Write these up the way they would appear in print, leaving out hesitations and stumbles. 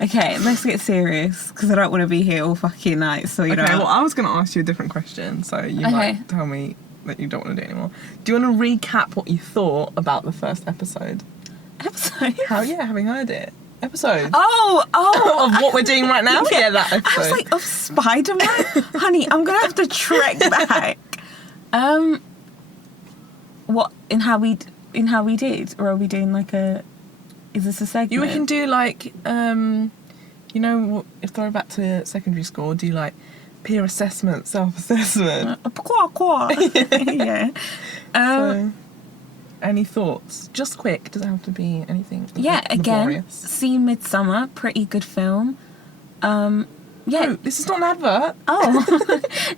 Okay, let's get serious, because I don't want to be here all fucking night, so you know. Okay, well, I was going to ask you a different question, so you might tell me that you don't want to do it anymore. Do you want to recap what you thought about the first episode? Episode? Having heard it. Episode. Oh! Of what we're doing right now? Yeah, that episode. I was like, of Spiderman? Honey, I'm going to have to trek back. What, in how we did? Or are we doing like is this a segment? We can do like, you know, if throw back to secondary school, do like peer assessment, self-assessment. Yeah. So, any thoughts? Just quick. Doesn't have to be anything. Yeah, again, laborious. see Midsummer, pretty good film. Yeah. No, this is not an advert. Oh.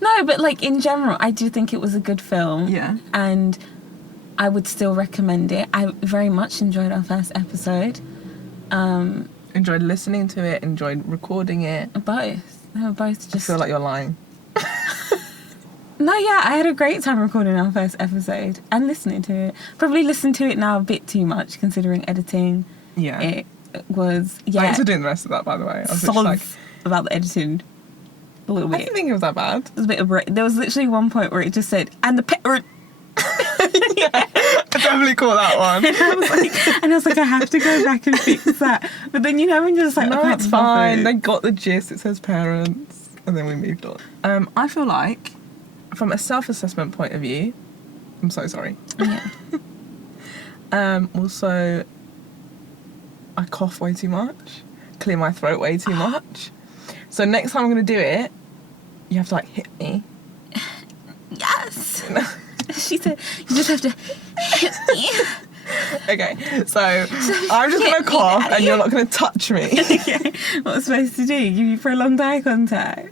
No, but like in general, I do think it was a good film. Yeah. And I would still recommend it. I very much enjoyed our first episode. Enjoyed listening to it, enjoyed recording it. Both. They were both just... I feel like you're lying. No, yeah, I had a great time recording our first episode and listening to it. Probably listen to it now a bit too much, considering editing. Yeah. It was, yeah. Thanks for doing the rest of that, by the way. I was Soz like, about the editing a little I bit. didn't think it was that bad. It was a bit of there was literally one point where it just said, and the pepper... Yeah, I definitely caught that one. and I was like, I have to go back and fix that. But then, you know, when you're just like, No, I can't it's fine. bother. They got the gist. It says parents. And then we moved on. I feel like, from a self-assessment point of view, I'm so sorry. Yeah. Also, I cough way too much. Clear my throat way too much. So next time I'm going to do it, you have to, like, hit me. Yes. She said, you just have to hit me. Okay, so I'm just going to cough and you're not going to touch me. Okay. What was I supposed to do? Give you prolonged eye contact?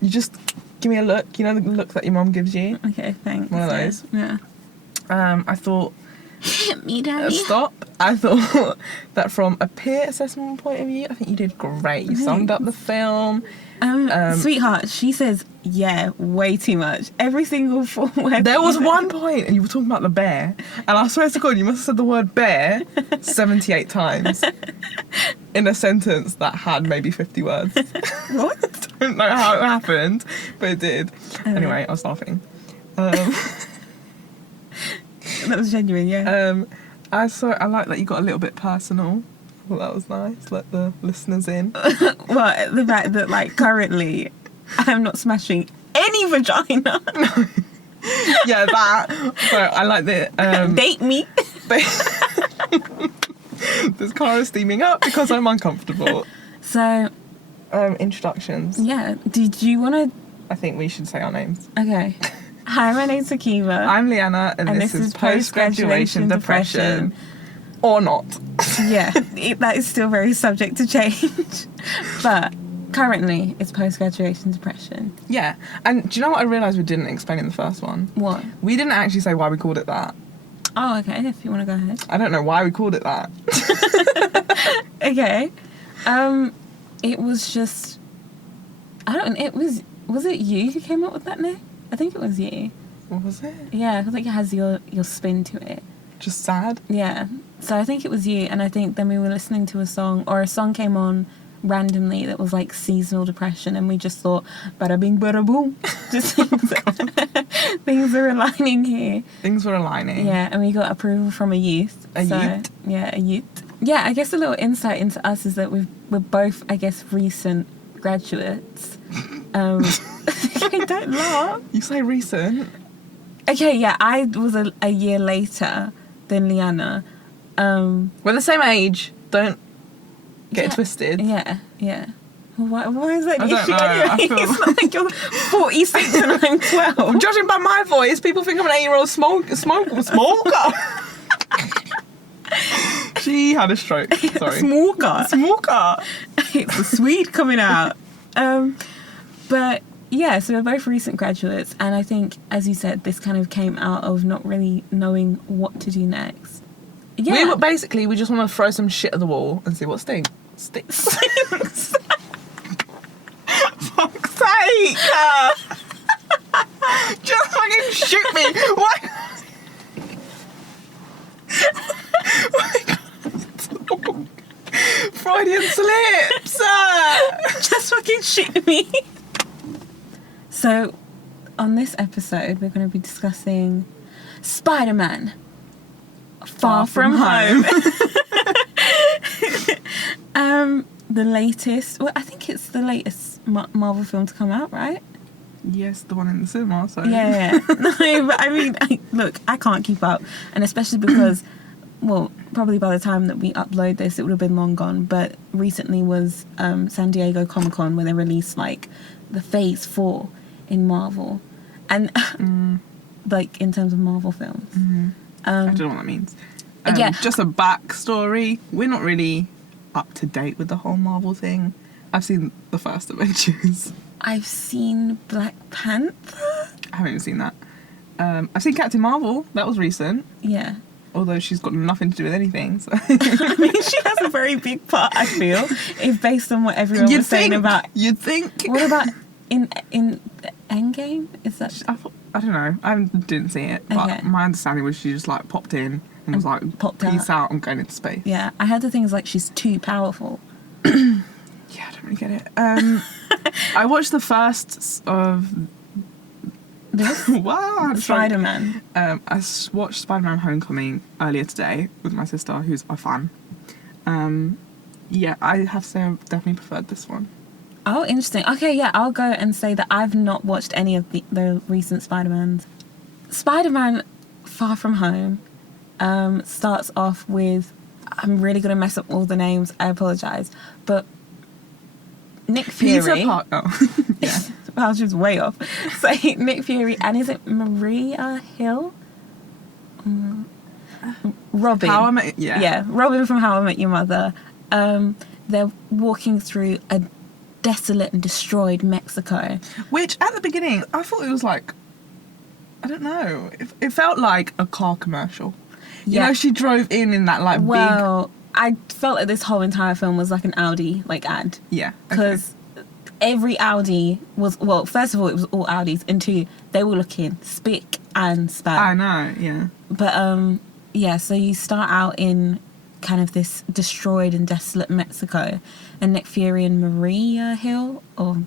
You just give me a look. You know the look that your mum gives you? Okay, thanks. One of those. Yeah. I thought... Hit me, Daddy. Stop. I thought that from a peer assessment point of view, I think you did great. You summed up the film. Sweetheart, she says, yeah, way too much. Every single word. There was one point, and you were talking about the bear, and I swear to God, you must have said the word bear 78 times in a sentence that had maybe 50 words. What? I don't know how it happened, but it did. Anyway, I was laughing. That was genuine, yeah. I like that you got a little bit personal. Well, that was nice. Let the listeners in. Well, the fact that, like, currently I'm not smashing any vagina. No. Yeah, that. So I like that. Date me. This car is steaming up because I'm uncomfortable. So. Introductions. Yeah. Did you want to? I think we should say our names. Okay. Hi, my name's Akiva. I'm Leanna, and this is Post-Graduation Depression. Or not. Yeah, that is still very subject to change. But currently, it's post-graduation depression. Yeah. And do you know what I realised we didn't explain in the first one? What? We didn't actually say why we called it that. Oh, okay, if you want to go ahead. I don't know why we called it that. Okay. It was just... Was it you who came up with that name? I think it was you. What was it? Yeah, I feel like it has your spin to it. Just sad? Yeah. So I think it was you, and I think then we were listening to a song came on randomly that was like seasonal depression, and we just thought, bada bing, bada boom. Just things are aligning here. Things were aligning. Yeah, and we got approval from a youth. Youth? Yeah, a youth. Yeah, I guess a little insight into us is that we're both, I guess, recent graduates. Don't laugh. You say recent. Okay, yeah, I was a year later than Liana. We're the same age. Don't get it twisted. Yeah. Well, why is that I an don't issue know, I anyway? feel- It's not like you're 46 and I'm 12. Judging by my voice, people think I'm an 8-year-old smoker. She had a stroke. Sorry. Smoker. It's the Swede coming out. But yeah, so we're both recent graduates, and I think, as you said, this kind of came out of not really knowing what to do next. Yeah. We just want to throw some shit at the wall and see what sticks. Fuck's sake! Just fucking shoot me! What? Oh my God. Freudian slips! you shitting me? So, on this episode, we're going to be discussing Spider-Man Far From Home. The latest, well, I think it's the latest Marvel film to come out, right? Yes, the one in the cinema, so... Yeah. No, but I mean, look, I can't keep up. And especially because, well, probably by the time that we upload this, it would have been long gone. But recently was San Diego Comic-Con, where they released, like, the Phase 4 in Marvel. And, like, in terms of Marvel films. I don't know what that means. Yeah. Just a backstory. We're not really up to date with the whole Marvel thing. I've seen the first Avengers. I've seen Black Panther. I haven't even seen that. I've seen Captain Marvel. That was recent. Yeah. Although she's got nothing to do with anything. So. I mean, she has a very big part, I feel, if based on what everyone was saying about... You'd think. What about in the Endgame? Is that... I don't know. I didn't see it. But Okay. my understanding was she just, like, popped in and was like, popped peace out, I'm going into space. Yeah, I heard the things like she's too powerful. Yeah, I don't really get it. I watched the first of... This? Wow. Spider-Man. Watched Spider-Man Homecoming earlier today with my sister, who's a fan. Yeah, I have to say I definitely preferred this one. Oh, interesting. Okay, yeah, I'll go and say that I've not watched any of the recent Spider-Mans. Spider-Man Far From Home starts off with... I'm really going to mess up all the names. I apologise. But Nick Fury... Peter Parker. Yeah. I was just way off. So Nick Fury, and is it Maria Hill? Robin. How I Met... Yeah. Yeah, Robin from How I Met Your Mother. They're walking through a desolate and destroyed Mexico. Which, at the beginning, I thought it was like... I don't know. It felt like a car commercial. Yeah. You know, she drove in that, like, big... Well, I felt like this whole entire film was like an Audi, like, ad. Yeah. Because every Audi was... Well, first of all, it was all Audis. And two, they were looking spick and span. I know, yeah. But, yeah, so you start out in kind of this destroyed and desolate Mexico. And Nick Fury and Maria Hill, or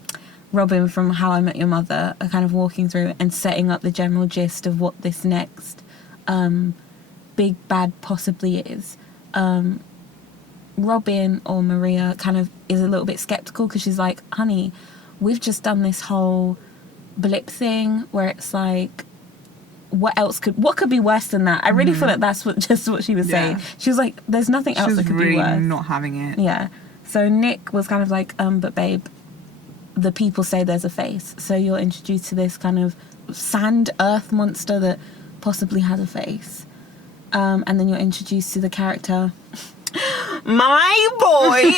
Robin from How I Met Your Mother, are kind of walking through and setting up the general gist of what this next big bad possibly is. Robin, or Maria, kind of is a little bit skeptical because she's like, honey, we've just done this whole blip thing where it's like, what could be worse than that? I really feel like that's what she was saying. She was like, there's nothing else that could really be worse. not having it. Yeah. So Nick was kind of like, but babe, the people say there's a face. So you're introduced to this kind of sand earth monster that possibly has a face. And then you're introduced to the character, my boy.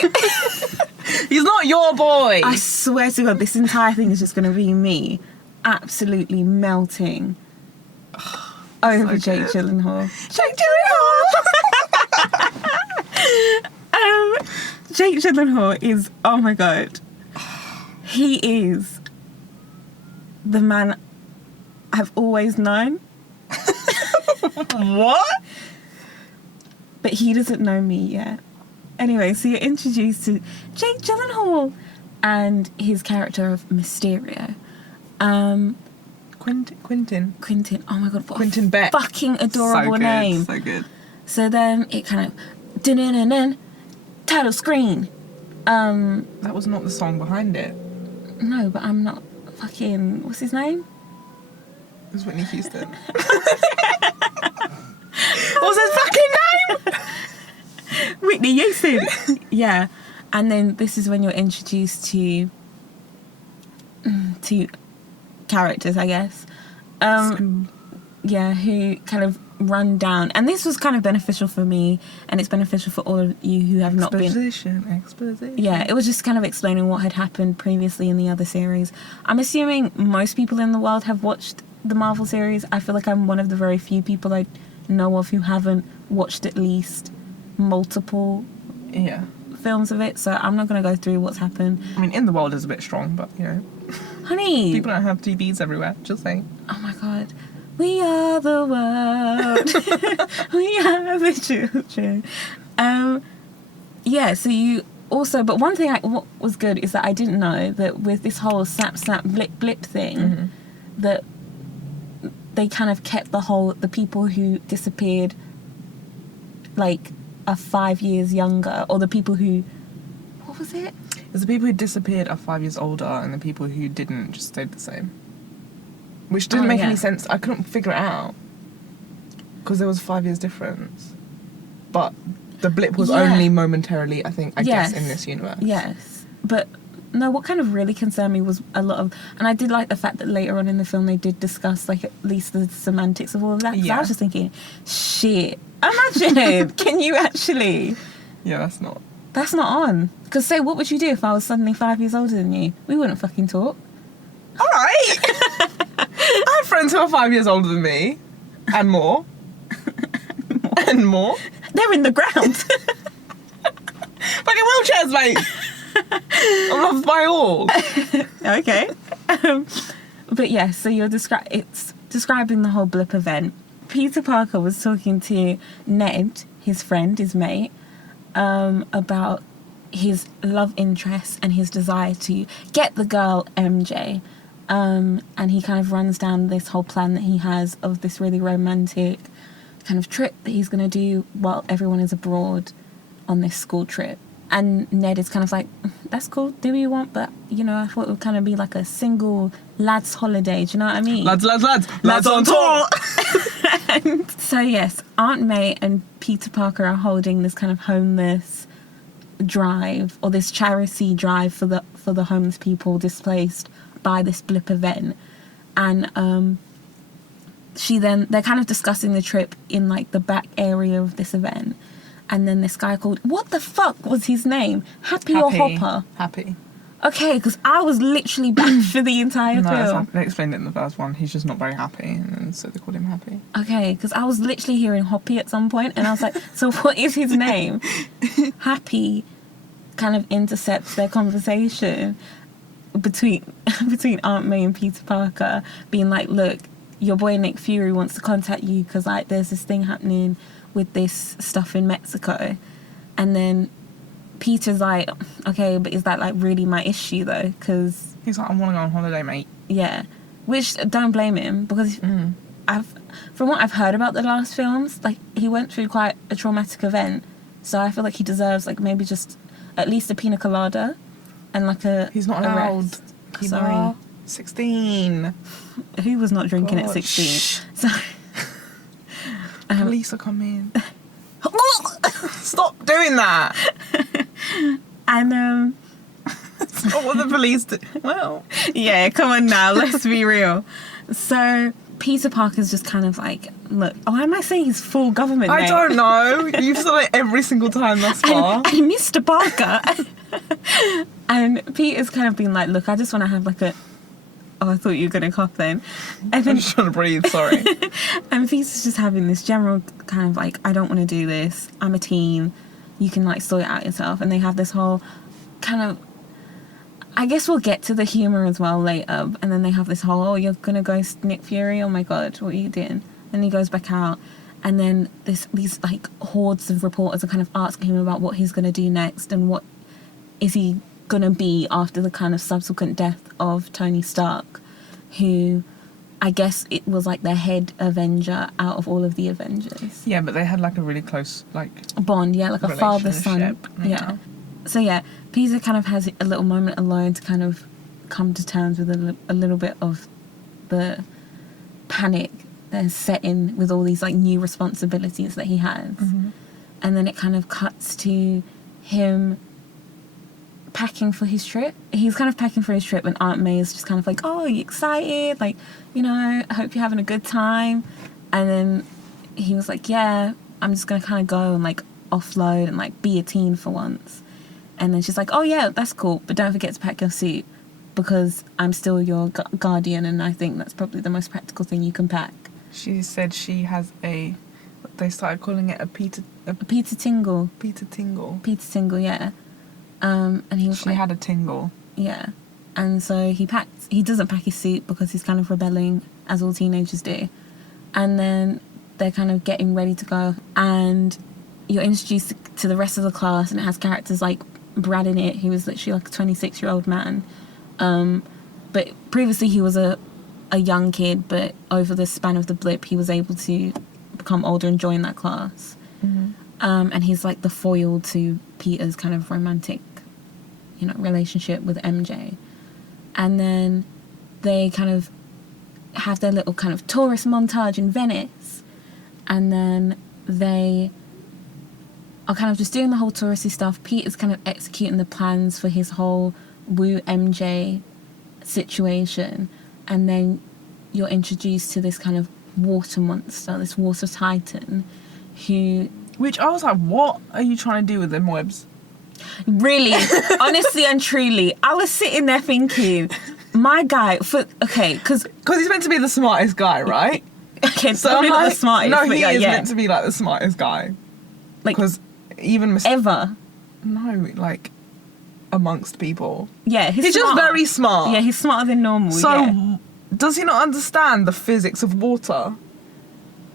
He's not your boy. I swear to God, this entire thing is just going to be me absolutely melting over So Jake good. Gyllenhaal. Jake Gyllenhaal! Jake Gyllenhaal is, oh my God, he is the man I've always known. What? But he doesn't know me yet. Anyway, so you're introduced to Jake Gyllenhaal and his character of Mysterio. Quentin. Oh my God, what Quentin a Beck. fucking adorable So good, name. So good. So then it kind of dun title screen. That was not the song behind it. No, but I'm not fucking, what's his name? It was Whitney Houston. What's his fucking name? Whitney Houston. Yeah. And then this is when you're introduced to characters, I guess. Yeah, who kind of run down. And this was kind of beneficial for me, and it's beneficial for all of you who have not been... Exposition. Yeah, it was just kind of explaining what had happened previously in the other series. I'm assuming most people in the world have watched the Marvel series. I feel like I'm one of the very few people I know of who haven't watched at least multiple films of it, so I'm not going to go through what's happened. I mean, In the World is a bit strong, but, you know. Honey! People don't have TVs everywhere, just saying. Oh my God. We are the world. We are the children. Yeah, so you also, but one thing what was good is that I didn't know that with this whole snap, snap, blip, blip thing, that they kind of kept the people who disappeared, like, are 5 years younger, or the people who, what was it? It's the people who disappeared are 5 years older, and the people who didn't just stayed the same. Which didn't make any sense. I couldn't figure it out. Because there was 5 years difference. But the blip was only momentarily, I guess, in this universe. Yes. But, no, what kind of really concerned me was a lot of... And I did like the fact that later on in the film they did discuss, like, at least the semantics of all of that. Yeah. I was just thinking, shit. Imagine! Can you actually... Yeah, that's not... That's not on. Because say, what would you do if I was suddenly 5 years older than you? We wouldn't fucking talk. All right. I have friends who are 5 years older than me. And more. And more. They're in the ground. Fucking wheelchairs, mate. I'm loved by all. Okay. But yeah, so it's describing the whole blip event. Peter Parker was talking to Ned, his friend, his mate, about his love interest and his desire to get the girl MJ. And he kind of runs down this whole plan that he has of this really romantic kind of trip that he's going to do while everyone is abroad on this school trip. And Ned is kind of like, that's cool, do what you want, but, you know, I thought it would kind of be like a single lads holiday, do you know what I mean? Lads on tour! And so, yes, Aunt May and Peter Parker are holding this kind of homeless drive, or this charity drive for the homeless people displaced by this blip event. And they're kind of discussing the trip in, like, the back area of this event. And then this guy called, what the fuck was his name? Happy or Hopper? Happy. Okay, because I was literally back for the entire film. They explained it in the first one. He's just not very happy, and so they called him Happy. Okay, because I was literally hearing Hoppy at some point, and I was like, so what is his name? Happy kind of intercepts their conversation between Aunt May and Peter Parker, being like, look, your boy Nick Fury wants to contact you because, like, there's this thing happening with this stuff in Mexico. And then Peter's like, okay, but is that, like, really my issue though? Because he's like, I want to go on holiday, mate. Yeah, which don't blame him, because from what I've heard about the last films, like, he went through quite a traumatic event, so I feel like he deserves, like, maybe just at least a pina colada and, like, he's not allowed. Sorry, 16. Who was not drinking at 16? Shh. Sorry. Police are coming. Stop doing that. And That's not what the police do. Well, yeah, come on now, let's be real. So Peter Parker's just kind of like, look, why am I saying his full government name? I don't know. You've said it every single time thus far. And Mr. Parker. And Peter's kind of been like, look, I just want to have like a... Oh, I thought you were going to cough then. And then, I'm just trying to breathe, sorry. And Peter's just having this general kind of like, I don't want to do this. I'm a teen. You can, like, sort it out yourself. And they have this whole kind of... I guess we'll get to the humour as well later. And then they have this whole, oh, you're going to ghost Nick Fury? Oh, my God, what are you doing? And he goes back out. And then these, like, hordes of reporters are kind of asking him about what he's going to do next and what is he going to be after the kind of subsequent death of Tony Stark, who I guess it was like the head Avenger out of all of the Avengers. Yeah, but they had like a really close like bond, yeah, like a father-son. Yeah. So yeah, Peter kind of has a little moment alone to kind of come to terms with a little bit of the panic that's set in with all these like new responsibilities that he has. Mm-hmm. And then it kind of cuts to him packing for his trip. He's kind of packing for his trip, and Aunt May is just kind of like, oh, are you excited? Like, you know, I hope you're having a good time. And then he was like, yeah, I'm just going to kind of go and like offload and like be a teen for once. And then she's like, oh yeah, that's cool, but don't forget to pack your suit because I'm still your guardian, and I think that's probably the most practical thing you can pack. She said she has they started calling it a Peter Tingle. Peter Tingle. Peter Tingle, yeah. And he was she had a tingle. Yeah. And so he doesn't pack his suit because he's kind of rebelling, as all teenagers do. And then they're kind of getting ready to go, and you're introduced to the rest of the class, and it has characters like Brad in it, who was literally like a 26-year-old man. But previously he was a young kid, but over the span of the blip, he was able to become older and join that class. Mm-hmm. And he's like the foil to Peter's kind of romantic, relationship with MJ. And then they kind of have their little kind of tourist montage in Venice. And then they are kind of just doing the whole touristy stuff. Peter's kind of executing the plans for his whole woo MJ situation. And then you're introduced to this kind of water monster, this water titan, who... Which I was like, what are you trying to do with them webs? Really, honestly and truly, I was sitting there thinking, my guy, because he's meant to be the smartest guy, right? Okay, so probably not the smartest. No, but he is meant to be like the smartest guy. Like, because even ever. No, like amongst people. Yeah, he's just very smart. Yeah, he's smarter than normal. So does he not understand the physics of water?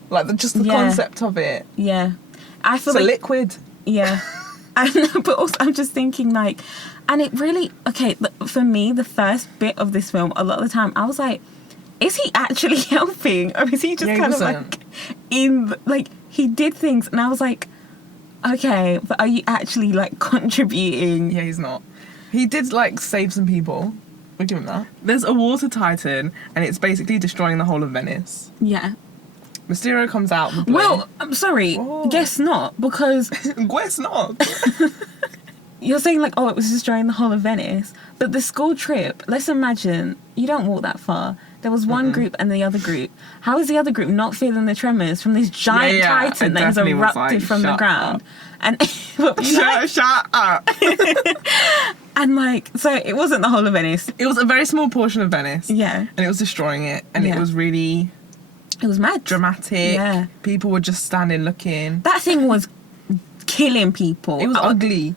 Like the concept of it. Yeah, I feel it's a liquid. Yeah. But also I'm just thinking like, and it really, for me, the first bit of this film, a lot of the time, I was like, is he actually helping? Or is he just kind of like, he did things, and I was like, okay, but are you actually like contributing? Yeah, he's not. He did like save some people. We'll give him that. There's a water titan, and it's basically destroying the whole of Venice. Yeah. Mysterio comes out with Well, I'm sorry. Whoa. Guess not, because... Guess not. You're saying, like, it was destroying the whole of Venice. But the school trip, let's imagine, you don't walk that far. There was one group and the other group. How is the other group not feeling the tremors from this giant titan that has erupted from the ground? And Shut up. And, like, so it wasn't the whole of Venice. It was a very small portion of Venice. Yeah. And it was destroying it. And it was really... It was mad. Dramatic. Yeah. People were just standing looking. That thing was killing people. It was ugly.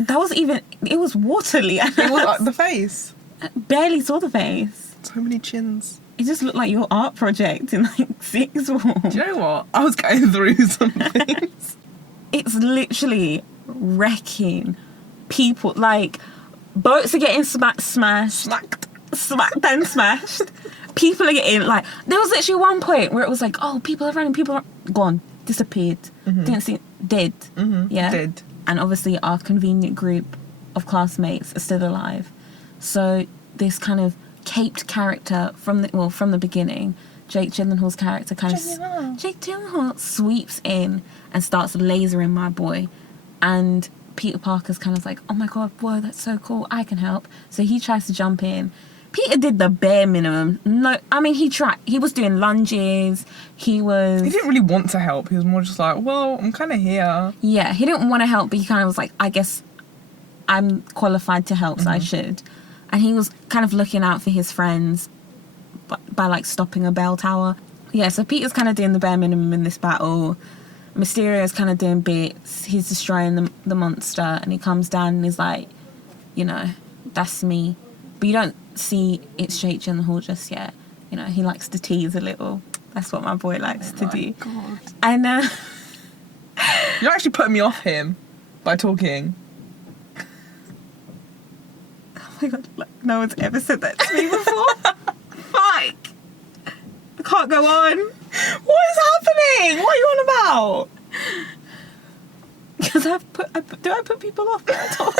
That was even... It was waterly. It was like the face. I barely saw the face. So many chins. It just looked like your art project in like sixth form. Do you know what? I was going through some things. It's literally wrecking people. Like, boats are getting smashed. Smacked and smashed. People are getting, like... There was literally one point where it was like, oh, people are running, people are... Gone. Disappeared. Mm-hmm. Didn't see... Dead. Mm-hmm. Yeah? Dead. And obviously our convenient group of classmates are still alive. So this kind of caped character from the beginning, Jake Gyllenhaal's character Jake Gyllenhaal sweeps in and starts lasering my boy. And Peter Parker's kind of like, oh my god, whoa, that's so cool, I can help. So he tries to jump in. Peter did the bare minimum. No, I mean, he tried. He was doing lunges. He didn't really want to help. He was more just like, well, I'm kind of here. Yeah, he didn't want to help, but he kind of was like, I guess I'm qualified to help, so I should. And he was kind of looking out for his friends by like stopping a bell tower. Yeah, so Peter's kind of doing the bare minimum in this battle. Mysterio's kind of doing bits. He's destroying the monster, and he comes down and he's like, that's me. But you don't see it's Jake Gyllenhaal just yet. He likes to tease a little. That's what my boy likes to do. God. And you're actually putting me off him by talking. Oh my god, like, no one's ever said that to me before. Fuck! I can't go on. What is happening? What are you on about? Because do I put people off there at all?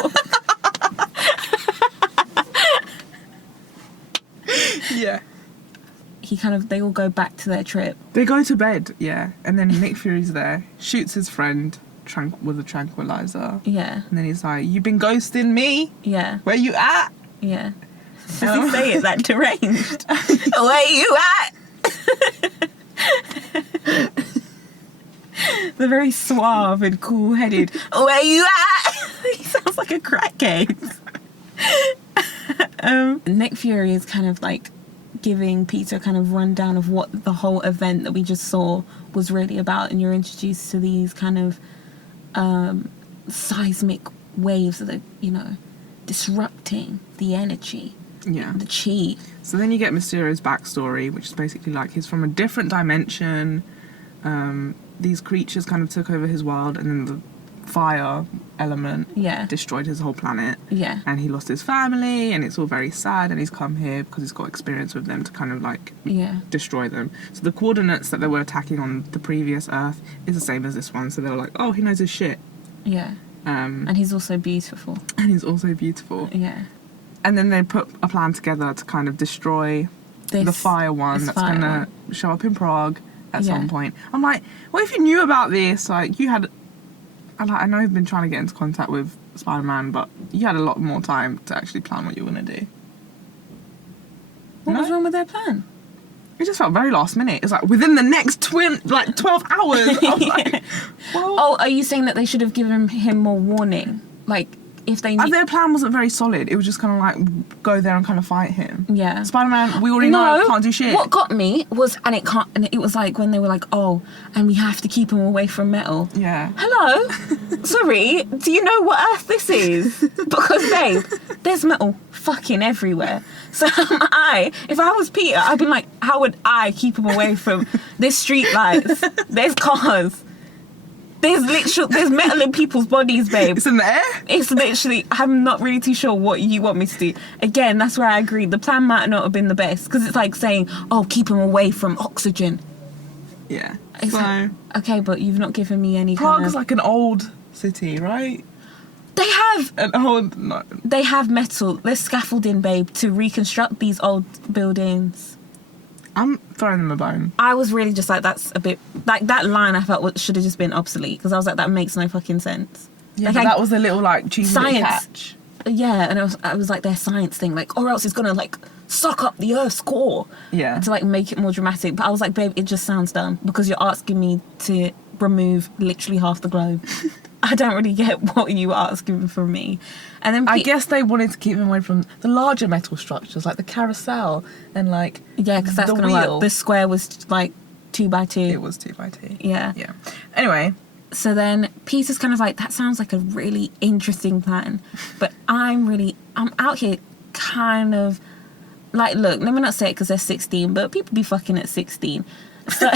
Yeah. They all go back to their trip. They go to bed, yeah. And then Nick Fury's there, shoots his friend with a tranquilizer. Yeah. And then he's like, you've been ghosting me? Yeah. Where you at? Yeah. Does he say it that deranged? Where you at? They're very suave and cool-headed. Where you at? He sounds like a crackhead. Nick Fury is kind of like giving Peter a kind of rundown of what the whole event that we just saw was really about, and you're introduced to these kind of seismic waves that are, disrupting the energy. Yeah. The chi. So then you get Mysterio's backstory, which is basically like he's from a different dimension. These creatures kind of took over his world, and then the fire element Yeah. destroyed his whole planet. Yeah. And he lost his family, and it's all very sad, and he's come here because he's got experience with them to kind of like Yeah. destroy them. So the coordinates that they were attacking on the previous Earth is the same as this one. So they were like, oh, he knows his shit. Yeah. And he's also beautiful. And he's also beautiful. Yeah. And then they put a plan together to kind of destroy the fire one that's going to show up in Prague at some point. I'm like, well, if you knew about this, like, you had... I know you've been trying to get into contact with Spider-Man, but you had a lot more time to actually plan what you were going to do. What was wrong with their plan? It just felt very last minute. It's like, within the next 12 hours. I was like, well... Oh, are you saying that they should have given him more warning? Like, if they Their plan wasn't very solid. It was just kind of like, go there and kind of fight him. Yeah. Spider-Man, we already know, can't do shit. What got me was, and it was like when they were like, oh, and we have to keep him away from metal. Yeah. Hello? Sorry, do you know what Earth this is? Because, babe, there's metal fucking everywhere. So if I was Peter, I'd be like, how would I keep him away from there's street lights, there's cars, there's metal in people's bodies, babe. It's in the air? It's literally, I'm not really too sure what you want me to do. Again, that's where I agree. The plan might not have been the best, because it's like saying, oh, keep him away from oxygen. Yeah. It's like, okay, but you've not given me any Prague's like an old city, right? They have... No. They have metal. There's scaffolding, babe, to reconstruct these old buildings. I'm throwing them a bone. I was really just like, that's a bit... Like, that line I felt should have just been obsolete, because I was like, that makes no fucking sense. Yeah, like, that was a little, like, cheesy little catch. Yeah, and I was like, their science thing, like, or else it's gonna, like, suck up the Earth's core. Yeah. To, like, make it more dramatic. But I was like, babe, it just sounds dumb, because you're asking me to remove literally half the globe. I don't really get what you were asking from me. And then I guess they wanted to keep him away from the larger metal structures, like the carousel and, like, yeah, because that's the going to wheel. work. The square was, like, 2x2. It was 2x2. Yeah. Yeah. Anyway. So then Peter's kind of like, that sounds like a really interesting plan. But I'm out here kind of, like, look, let me not say it because they're 16, but people be fucking at 16. So...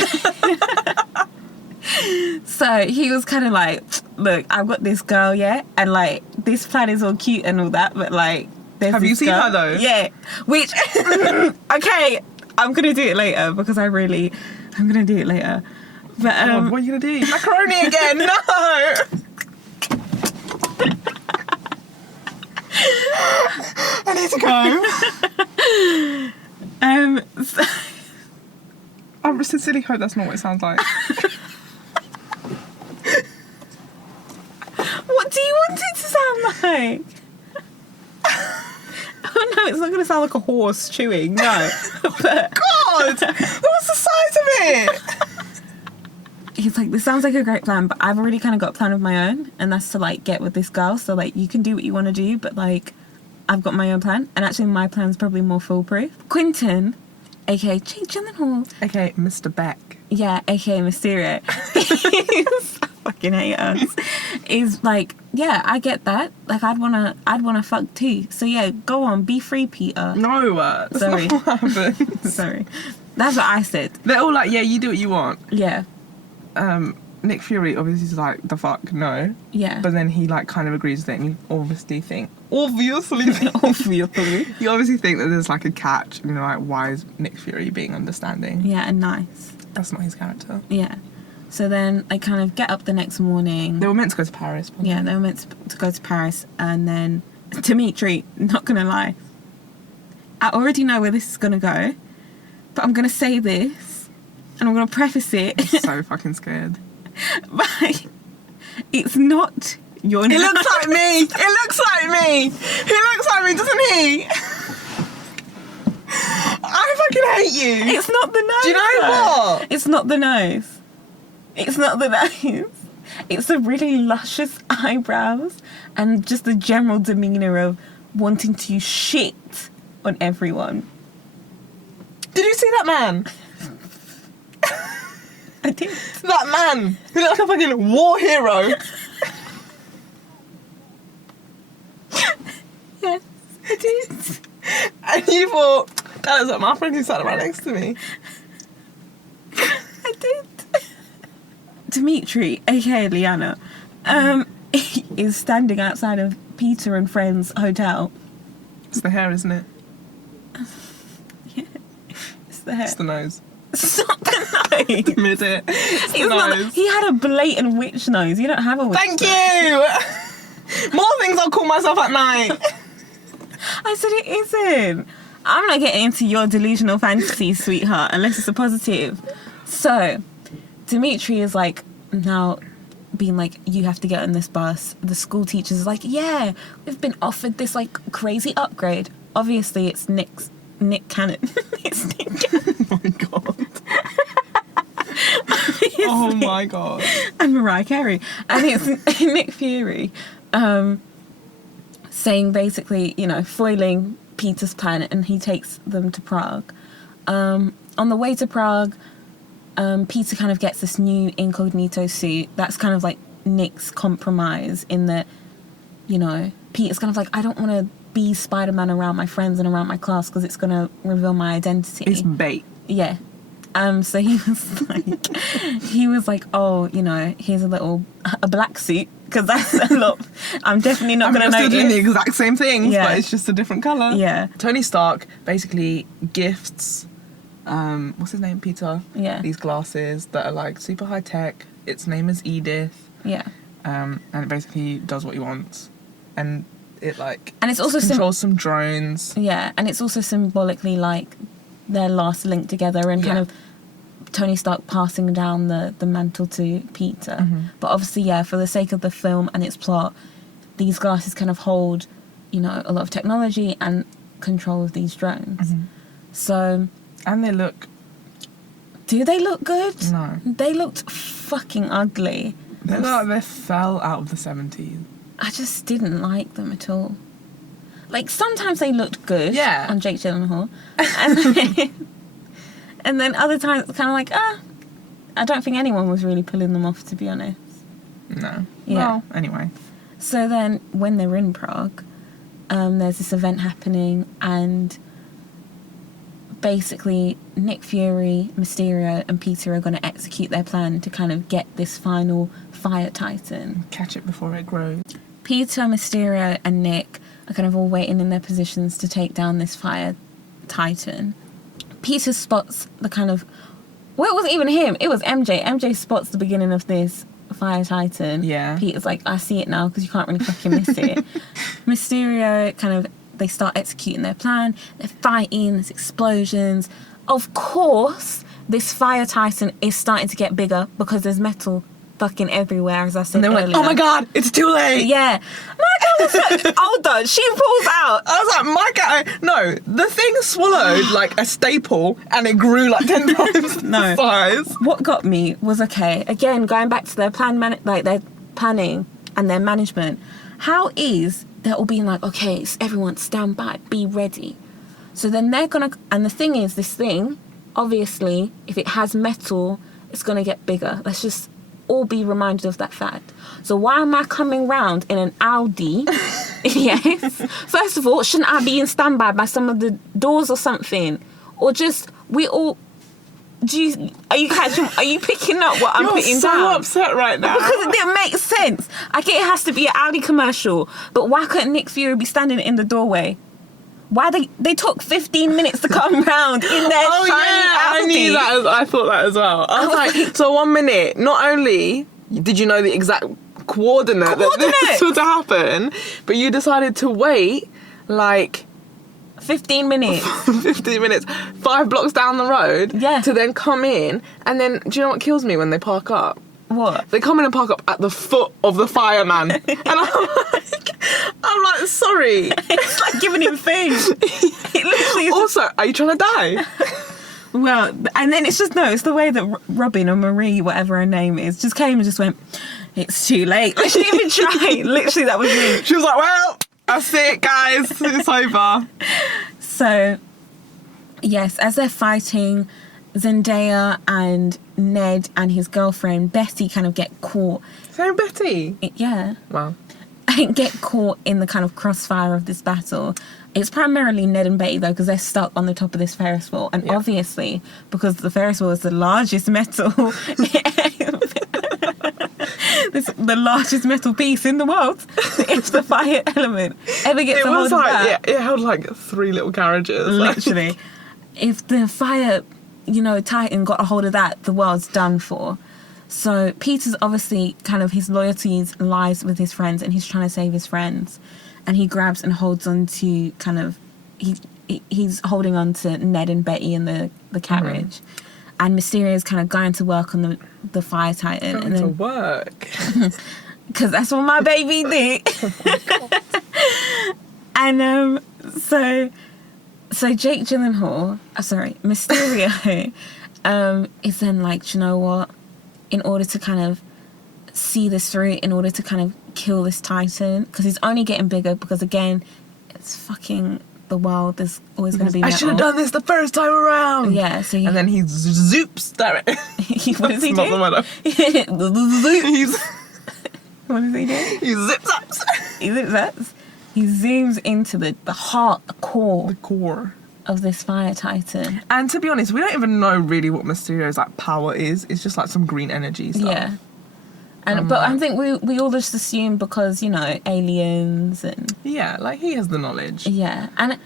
So he was kind of like, look, I've got this girl, yeah, and like this plan is all cute and all that, but like, there's have you seen her though? Yeah, which okay, I'm gonna do it later because I'm gonna do it later. But what are you gonna do? Macaroni again? No. I need to go. So, I sincerely hope that's not what it sounds like. What do you want it to sound like? Oh no, it's not going to sound like a horse chewing, no. But, God! What's the size of it? He's like, this sounds like a great plan, but I've already kind of got a plan of my own, and that's to like get with this girl, so like you can do what you want to do, but like I've got my own plan, and actually my plan's probably more foolproof. Quentin, aka Jake Gyllenhaal. Okay, Mr. Beck. Yeah, aka Mysterio. I fucking hate us. Is like, yeah, I get that. Like, I'd wanna fuck too. So yeah, go on, be free, Peter. No, that's Sorry. not what happens. Sorry, that's what I said. They're all like, yeah, you do what you want. Yeah. Nick Fury obviously is like, the fuck, no. Yeah. But then he like kind of agrees with it, and you obviously think obviously think that there's like a catch, and you're like, why is Nick Fury being understanding? Yeah, and nice. That's not his character. Yeah. So then they kind of get up the next morning. They were meant to go to Paris. Yeah, they were meant to go to Paris, and then Dimitri, not gonna lie, I already know where this is gonna go, but I'm gonna say this, and I'm gonna preface it. I'm so fucking scared. But it's not your name. It looks like me. It looks like me. He looks like me, doesn't he? I fucking hate you. It's not the nose. Do you know what? It's not the nose. It's not the nose. It's the really luscious eyebrows and just the general demeanour of wanting to shit on everyone. Did you see that man? I did. That man. He looked like a fucking war hero. Yes, I did. And you thought, that was like my friend who sat right next to me. I did. Dimitri, aka Liana, is standing outside of Peter and Friends hotel. It's the hair, isn't it? Yeah, it's the hair. It's the nose. It's not the nose. Admit it. It's the nose. He had a blatant witch nose. You don't have a witch Thank nose. you! More things I'll call myself at night. I said it isn't. I'm not getting into your delusional fantasies, sweetheart, unless it's a positive. So, Dimitri is like, now being like, you have to get on this bus. The school teachers is like, yeah, we've been offered this like crazy upgrade. Obviously, it's Nick Cannon. It's Nick Cannon. Oh my god. Oh my god. And Mariah Carey. And it's Nick Fury saying basically, you know, foiling Peter's plan, and he takes them to Prague. On the way to Prague, Peter kind of gets this new incognito suit. That's kind of like Nick's compromise in that, you know, Peter's kind of like, I don't want to be Spider-Man around my friends and around my class because it's going to reveal my identity. It's bait. Yeah. So he was like, oh, you know, here's a black suit, because that's a lot. I'm definitely not going to notice. Still doing the exact same things, Yeah. but it's just a different colour. Yeah. Tony Stark basically gifts, what's his name, Peter? Yeah. These glasses that are like super high tech. Its name is Edith. Yeah. And it basically does what he wants. And it like And it's also controls some drones. Yeah, and it's also symbolically like their last link together, and kind Yeah. of Tony Stark passing down the mantle to Peter. Mm-hmm. But obviously, yeah, for the sake of the film and its plot, these glasses kind of hold, you know, a lot of technology and control of these drones. Mm-hmm. So, And they look... do they look good? No. They looked fucking ugly. They look like they fell out of the 70s. I just didn't like them at all. Like, sometimes they looked good Yeah. on Jake Gyllenhaal. And then other times it's kind of like, I don't think anyone was really pulling them off, to be honest. No. Yeah. Well, anyway. So then when they're in Prague, there's this event happening, and basically Nick Fury, Mysterio and Peter are going to execute their plan to kind of get this final Fire Titan. Catch it before it grows. Peter, Mysterio and Nick are kind of all waiting in their positions to take down this Fire Titan. Peter spots the kind of... Well, it wasn't even him. It was MJ. MJ spots the beginning of this Fire Titan. Yeah. Peter's like, I see it now, because you can't really fucking miss it. Mysterio kind of... They start executing their plan. They're fighting. There's explosions. Of course, this Fire Titan is starting to get bigger because there's metal fucking everywhere, as I said And they earlier. went, oh my god, it's too late. Yeah. My God was like, older. She pulls out. I was like, my god. No, the thing swallowed like a staple and it grew like 10 times No. the size. What got me was, okay, again, going back to their their planning and their management, how is they're all being like, okay, everyone stand by, be ready. So then they're gonna, and the thing is, this thing, obviously, if it has metal, it's gonna get bigger. Let's just all be reminded of that fact. So why am I coming round in an Audi? Yes. First of all, shouldn't I be in standby by some of the doors or something? Or just, we all... Are you picking up what I'm putting so down? I'm so upset right now. Because it didn't make sense. I get it has to be an Audi commercial, but why couldn't Nick Fury be standing in the doorway? Why they took 15 minutes to come round in their shiny Audi? I knew that. I thought that as well. I was like, so 1 minute, not only did you know the exact coordinate that this was to happen, but you decided to wait like 15 minutes. 15 minutes, 5 blocks down the road, Yeah. to then come in. And then, do you know what kills me when they park up? What? They come in and park up at the foot of the fireman. And I'm like, sorry. It's like giving him food. It literally is. Also, are you trying to die? Well, and then it's the way that Robin or Marie, whatever her name is, just came and just went, it's too late. Like, she didn't even try. Literally, that was me. She was like, well, that's it, guys. It's over. So, yes, as they're fighting, Zendaya and Ned and his girlfriend Betty kind of get caught. So Betty. Yeah. Wow. Get caught in the kind of crossfire of this battle. It's primarily Ned and Betty, though, because they're stuck on the top of this Ferris wheel. And obviously, because the Ferris wheel is the largest metal the largest metal piece in the world. If the fire element ever gets a hold of that, it held like 3 little carriages. Literally, if the fire, Titan got a hold of that, the world's done for. So Peter's obviously kind of his loyalties lies with his friends, and he's trying to save his friends, and he grabs and holds on to kind of he's holding on to Ned and Betty in the carriage. And Mysterio's kind of going to work on the Fire Titan. Going to work. Because that's what my baby did. And so Jake Gyllenhaal, Mysterio, is then like, do you know what? In order to kind of see this through, in order to kind of kill this Titan, because he's only getting bigger, because again, it's fucking... the world, there's always going to be metal. I should have done this the first time around. Yeah, so and then he zoops. What does he do? What does he do? He zips up. He zips up. He zooms into the heart, the core of this Fire Titan. And to be honest, we don't even know really what Mysterio's like power is. It's just like some green energy stuff. Yeah. And but I think we all just assume because aliens and like he has the knowledge. Yeah, and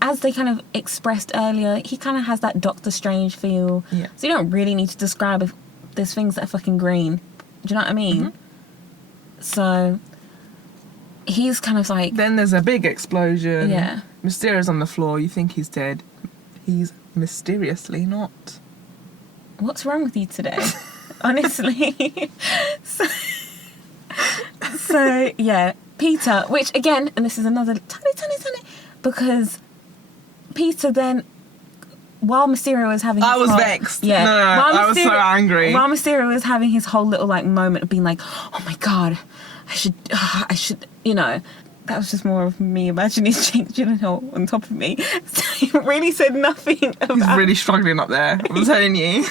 as they kind of expressed earlier, he kind of has that Doctor Strange feel. Yeah. So you don't really need to describe if there's things that are fucking green. Do you know what I mean? Mm-hmm. So he's kind of like. Then there's a big explosion. Yeah. Mysterio's on the floor. You think he's dead. He's mysteriously not. What's wrong with you today? Honestly. So yeah, Peter, which again, and this is another tiny, because Peter then, while Mysterio was having I was vexed. Yeah. No, I was so angry. While Mysterio was having his whole little like moment of being like, oh my God, I should, that was just more of me imagining Jake Gyllenhaal on top of me. So he really said nothing about... He's really struggling up there, I'm telling you.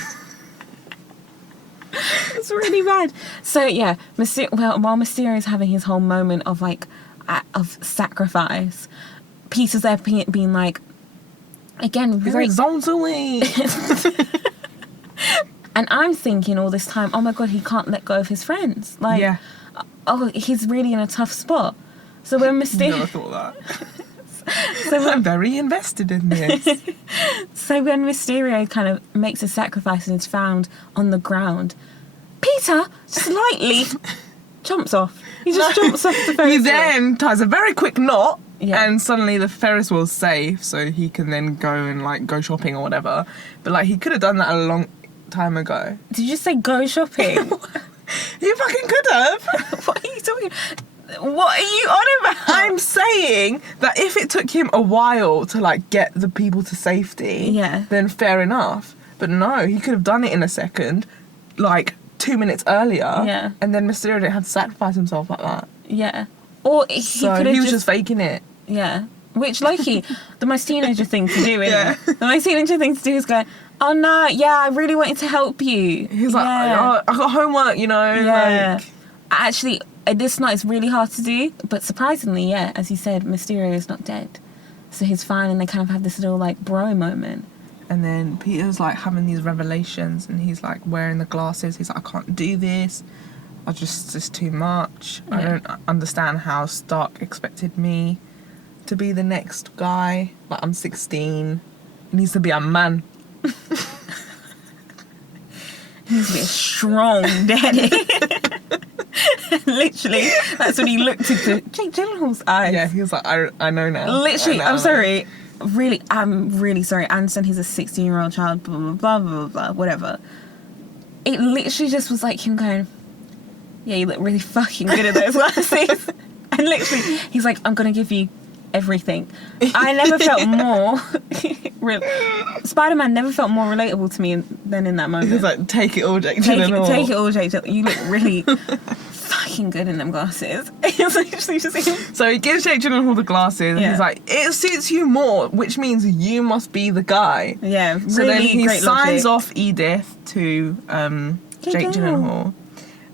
It's really bad. So yeah, while Mysterio's having his whole moment of like of sacrifice, Peter's there being like, again, he's like Zonzui. And I'm thinking all this time, oh my God, he can't let go of his friends. Like, yeah. Oh, he's really in a tough spot. So when Mysterio, never thought that. I'm very invested in this. So when Mysterio kind of makes a sacrifice and is found on the ground, Peter slightly jumps off. He just jumps off the Ferris wheel. He then ties a very quick knot, Yeah. and suddenly the Ferris wheel's safe, so he can then go and like go shopping or whatever. But like he could have done that a long time ago. Did you say go shopping? You fucking could have. What are you talking? What are you on about? I'm saying that if it took him a while to like get the people to safety, Yeah. then fair enough. But no, he could have done it in a second, like 2 minutes earlier. Yeah. And then Mysterio didn't have to sacrifice himself like that. Yeah. Or he So could have he was just faking it. Yeah. Which, Loki, the most teenager thing to do, isn't Yeah. it? The most teenager thing to do is go, oh no, yeah, I really wanted to help you. He's like, yeah. oh, I got homework, Yeah. like... Actually, this night is really hard to do, but surprisingly, yeah, as you said, Mysterio is not dead. So he's fine, and they kind of have this little, like, bro moment. And then Peter's, like, having these revelations, and he's, like, wearing the glasses. He's like, I can't do this. It's too much. Yeah. I don't understand how Stark expected me to be the next guy. Like, I'm 16. He needs to be a man. He needs to be a strong daddy. Literally, that's when he looked into Jake Gyllenhaal's eyes. Yeah, he was like, I know now. Literally, I know. I'm sorry. I'm really sorry. I understand he's a 16-year-old child, blah, blah, blah, blah, blah, whatever. It literally just was like him going, yeah, you look really fucking good at those glasses. And literally, he's like, I'm going to give you everything. I never felt more... Spider-Man never felt more relatable to me than in that moment. He was like, take it all, Jake Gyllenhaal. Take it all, Jake Gyllenhaal. You look really fucking good in them glasses. It's literally just him. So he gives Jake Gyllenhaal the glasses, and Yeah. he's like, it suits you more, which means you must be the guy. Yeah, So really then he great signs logic. off Edith to Jake Jake Gyllenhaal. Gyllenhaal.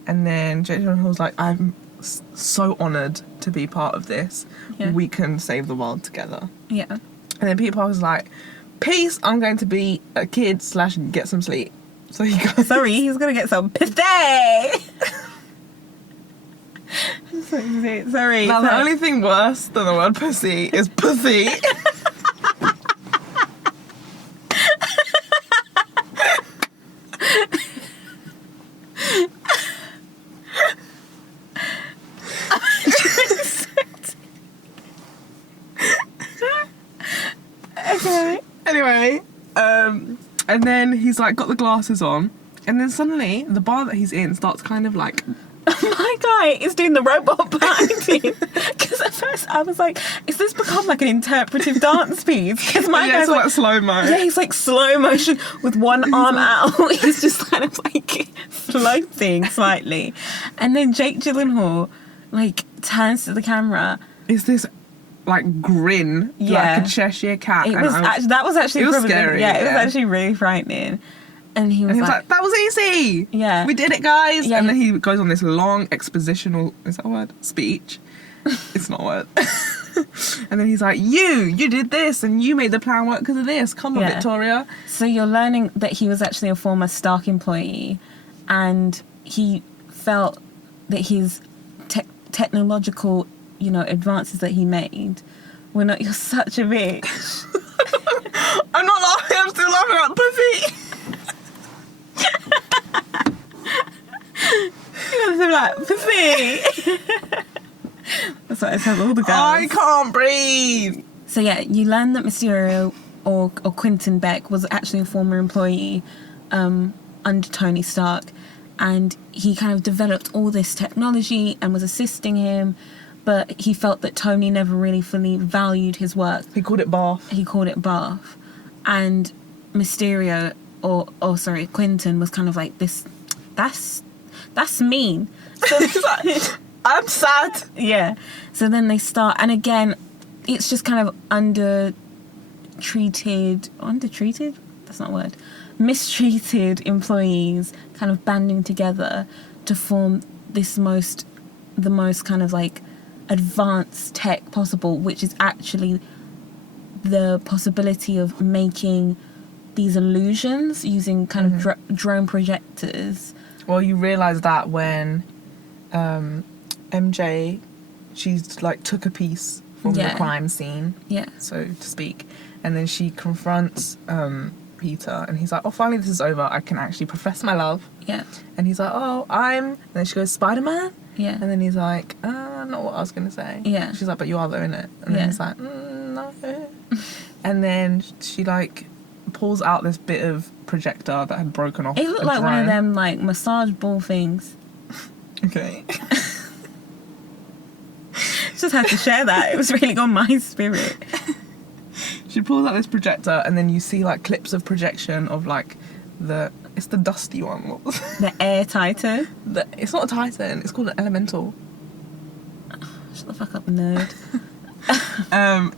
And then Jake Gyllenhaal's like, I'm so honoured to be part of this. Yeah. We can save the world together. Yeah. And then Peter Parker's like, peace, I'm going to be a kid / get some sleep. So he goes... Sorry, he's gonna get some pussy. Sorry. Now, the only thing worse than the word pussy is pussy. Okay. Anyway, and then he's like got the glasses on, and then suddenly the bar that he's in starts kind of like... My guy is doing the robot binding. Because at first I was like, is this become like an interpretive dance piece? Because my guy's like slow-mo. Yeah, he's like slow motion with one arm out. He's just kind of like floating slightly. And then Jake Gyllenhaal like turns to the camera. Is this like grin, like a Cheshire cat? That was actually it was probably, scary. Yeah, it was actually really frightening. And he was like, that was easy. Yeah. We did it, guys. Yeah, and then he goes on this long expositional, is that a word? Speech. It's not a word. And then he's like, you did this and you made the plan work because of this. Come on, Victoria. So you're learning that he was actually a former Stark employee, and he felt that his technological, advances that he made were not... You're such a bitch. I'm not laughing. I'm still laughing at pussy. You're like, pussy. That's what I tell all the girls. I can't breathe. So yeah, you learn that Mysterio or Quentin Beck was actually a former employee under Tony Stark, and he kind of developed all this technology and was assisting him, but he felt that Tony never really fully valued his work. He called it bath. And Mysterio or Quentin was kind of like, that's mean. So I'm sad. Yeah. So then they start, and again, it's just kind of undertreated? That's not a word. Mistreated employees kind of banding together to form the most kind of like advanced tech possible, which is actually the possibility of making these illusions using kind of drone projectors. Well, you realise that when MJ, she's like took a piece from the crime scene, so to speak, and then she confronts Peter, and he's like, oh, finally this is over, I can actually profess my love. Yeah. And he's like, oh, and then she goes, Spiderman? Yeah. And then he's like, not what I was going to say. Yeah. She's like, but you are though, innit? And then he's like, no. And then she like pulls out this bit of projector that had broken off. It looked like one of them like massage ball things. Okay. Just had to share that. It was really on my spirit. She pulls out this projector, and then you see like clips of projection of like it's the dusty one. What was it? The Air Titan. It's not a Titan. It's called an Elemental. Shut the fuck up, nerd.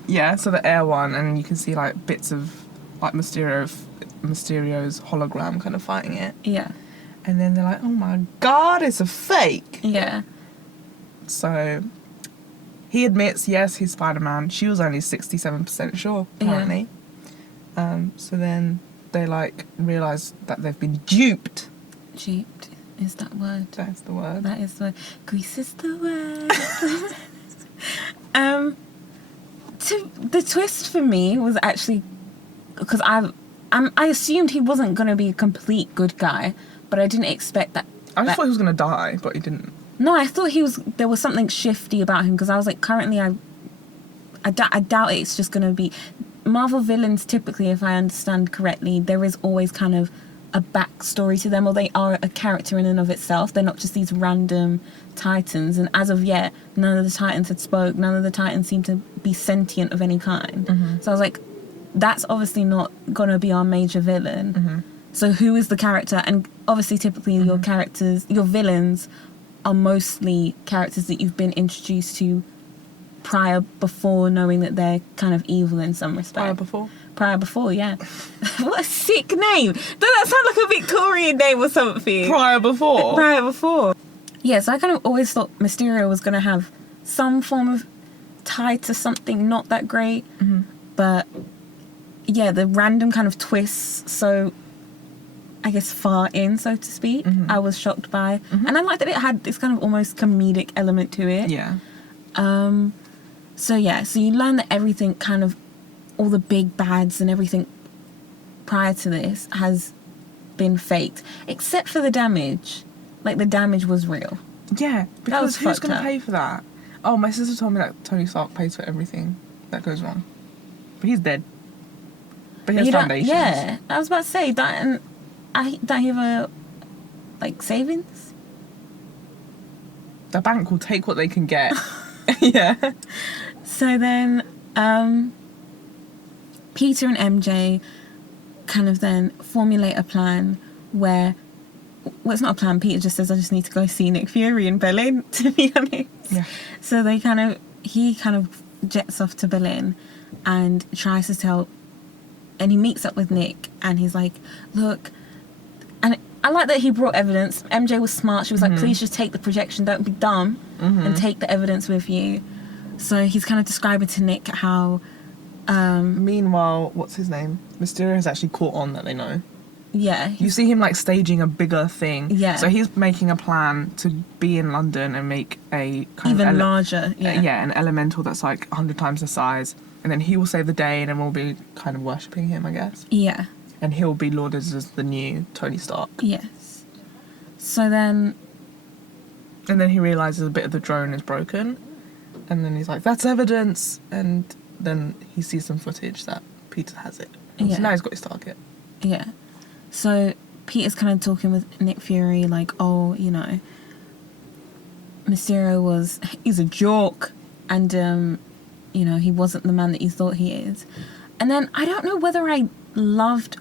Yeah. So the Air one, and you can see like bits of like Mysterio's hologram kind of fighting it. Yeah. And then they're like, oh my god, it's a fake. Yeah. So he admits, yes, he's Spider-Man. She was only 67% sure, apparently. Yeah. So then they like realise that they've been duped. Duped is that word? That's the word. That is the word. Grease is the word. The twist for me was actually because I assumed he wasn't going to be a complete good guy, but I didn't expect that. I just thought he was going to die, but he didn't. No, I thought there was something shifty about him, because I was like, currently I doubt it's just going to be... Marvel villains, typically, if I understand correctly, there is always kind of a backstory to them, or they are a character in and of itself. They're not just these random Titans, and as of yet, none of the Titans had spoke, none of the Titans seemed to be sentient of any kind. Mm-hmm. So I was like, that's obviously not going to be our major villain. Mm-hmm. So who is the character? And obviously, typically, your villains are mostly characters that you've been introduced to before knowing that they're kind of evil in some respect. Prior before, yeah. What a sick name. Doesn't that sound like a Victorian name or something? Prior before. Yeah, so I kind of always thought Mysterio was going to have some form of tie to something not that great. Mm-hmm. But, yeah, the random kind of twists. So I guess, far in, so to speak. Mm-hmm. I was shocked by. And I like that it had this kind of almost comedic element to it. Yeah. So you learn that everything kind of, all the big bads and everything prior to this has been faked. Except for the damage. Like, the damage was real. Yeah, because who's fucked going to up. pay for that? Oh, my sister told me that Tony Stark pays for everything that goes wrong. But he's dead. But he has foundations. Yeah, I was about to say, don't he have a, like, savings? The bank will take what they can get. Yeah. So then, Peter and MJ kind of then formulate a plan where, well, it's not a plan. Peter just says, I just need to go see Nick Fury in Berlin, to be honest. Yeah. So he kind of jets off to Berlin and tries to tell, and he meets up with Nick, and he's like, look, and I like that he brought evidence. MJ was smart. She was like, please just take the projection, don't be dumb, and take the evidence with you. So he's kind of describing to Nick how... Meanwhile, what's his name? Mysterio has actually caught on that they know. Yeah. You see him, like, staging a bigger thing. Yeah. So he's making a plan to be in London and make a kind Even of... larger, yeah. an elemental that's, like, 100 times the size. And then he will save the day, and then we'll be kind of worshipping him, I guess. Yeah. And he'll be lauded as the new Tony Stark. Yes. So then... And then he realises a bit of the drone is broken. And then he's like, that's evidence! And then he sees some footage that Peter has it. Yeah. So now he's got his target. Yeah. So Peter's kind of talking with Nick Fury, like, oh, you know, Mysterio he's a joke, and, you know, he wasn't the man that you thought he is. And then I don't know whether I liked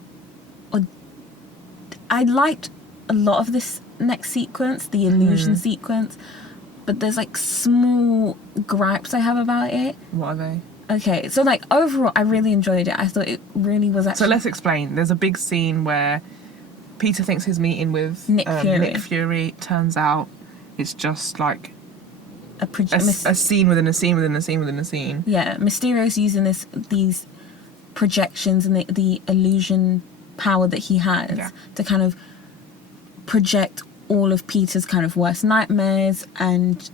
a lot of this next sequence, the illusion sequence, but there's, like, small gripes I have about it. What are they? Okay, so, like, overall, I really enjoyed it. I thought it really was actually... So let's explain. There's a big scene where Peter thinks his meeting with Nick Fury. Turns out it's just, like, a scene within a scene within a scene within a scene. Yeah, Mysterio's using these projections and the illusion power that he has to kind of project all of Peter's kind of worst nightmares and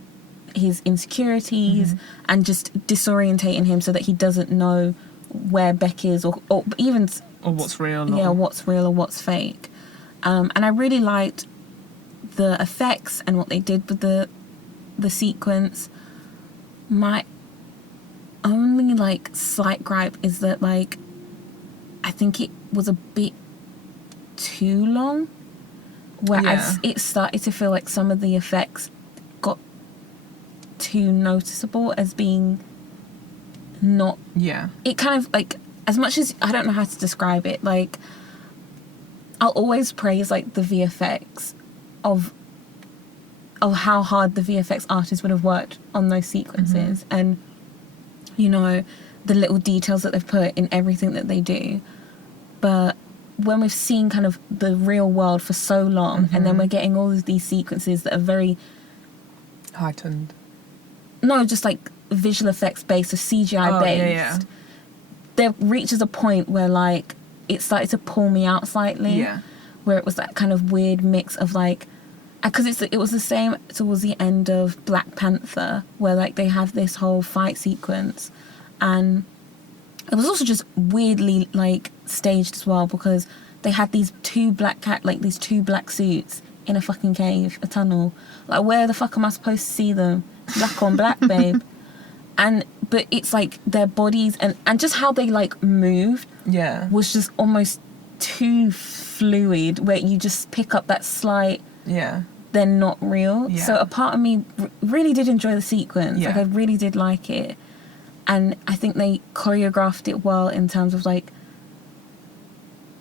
his insecurities and just disorientating him so that he doesn't know where Beck is or even... Or what's real. Yeah, what's real or what's fake. And I really liked the effects and what they did with the sequence. My only, like, slight gripe is that, like, I think it was a bit too long. Whereas it started to feel like some of the effects got too noticeable as being not... Yeah. It kind of, like, as much as... I don't know how to describe it. Like, I'll always praise, like, the VFX of how hard the VFX artists would have worked on those sequences. And, you know, the little details that they've put in everything that they do. But when we've seen kind of the real world for so long, and then we're getting all of these sequences that are very... heightened. No, just, like, visual effects based or CGI based. There reaches a point where, like, it started to pull me out slightly. Yeah. Where it was that kind of weird mix of, like... Because it was the same towards the end of Black Panther, where, like, they have this whole fight sequence. And it was also just weirdly, like, staged as well, because they had these two black suits in a fucking cave, a tunnel. Like, where the fuck am I supposed to see them? Black on black, babe. But it's, like, their bodies and just how they, like, moved was just almost too fluid, where you just pick up that slight... Yeah. They're not real. Yeah. So a part of me really did enjoy the sequence. Yeah. Like, I really did like it. And I think they choreographed it well in terms of, like,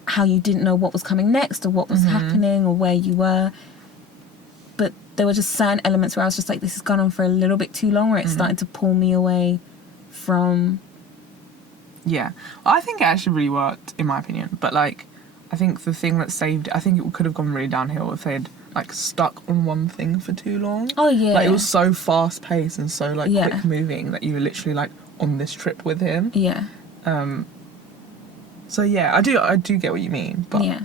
how you didn't know what was coming next or what was happening or where you were. But there were just certain elements where I was just like, this has gone on for a little bit too long, where it started to pull me away from... Yeah. Well, I think it actually really worked, in my opinion. But, like, I think the thing that saved it, I think it could have gone really downhill if they'd, like, stuck on one thing for too long. Oh, yeah. Like, it was so fast-paced and so, like, quick-moving that you were literally, like, on this trip with him. Yeah. So yeah, I do get what you mean, but Yeah.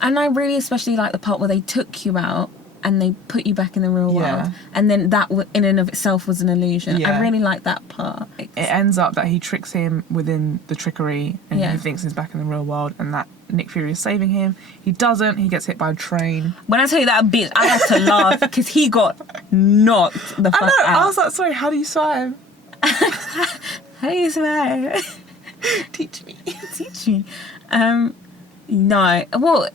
And I really especially like the part where they took you out and they put you back in the real world, and then that in and of itself was an illusion. I really like that part. It ends up that he tricks him within the trickery, and he thinks he's back in the real world, and that Nick Fury is saving him. He doesn't. He gets hit by a train. When I tell you that bitch, I had to laugh because he got knocked the fuck out. I was like, sorry, how do you swim? How do you swim? Teach me. Teach me. No. Well,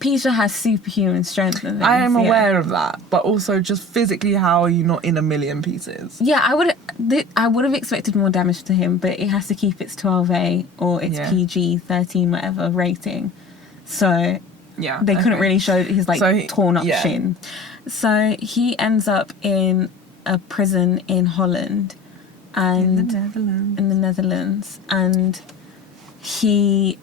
Peter has superhuman strength and things. I am aware of that, but also just physically, how are you not in a million pieces? Yeah, I would have expected more damage to him, but it has to keep its 12A or its PG 13 whatever rating. So they couldn't really show his torn up shin. So he ends up in a prison in Holland and in the Netherlands, and he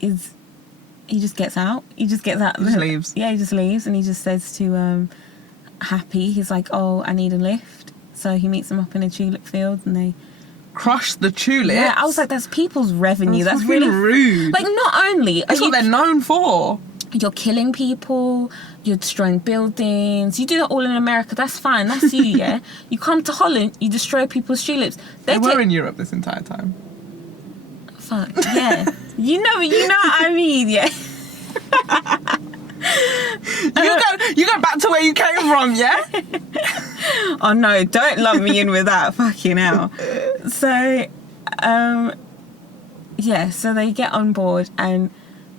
he just gets out. He just gets out. He just leaves. Yeah, he just leaves, and he just says to Happy, he's like, "Oh, I need a lift." So he meets them up in a tulip field, and they crush the tulips. Yeah, I was like, that's people's revenue. That's really rude. Like, not only that's what they're known for. You're killing people, you're destroying buildings. You do that all in America, that's fine, that's you, yeah? You come to Holland, you destroy people's tulips. They were in Europe this entire time. Fuck, yeah. you know what I mean, yeah? You go back to where you came from, yeah? Oh no, don't lump me in with that, fucking hell. So, so they get on board, and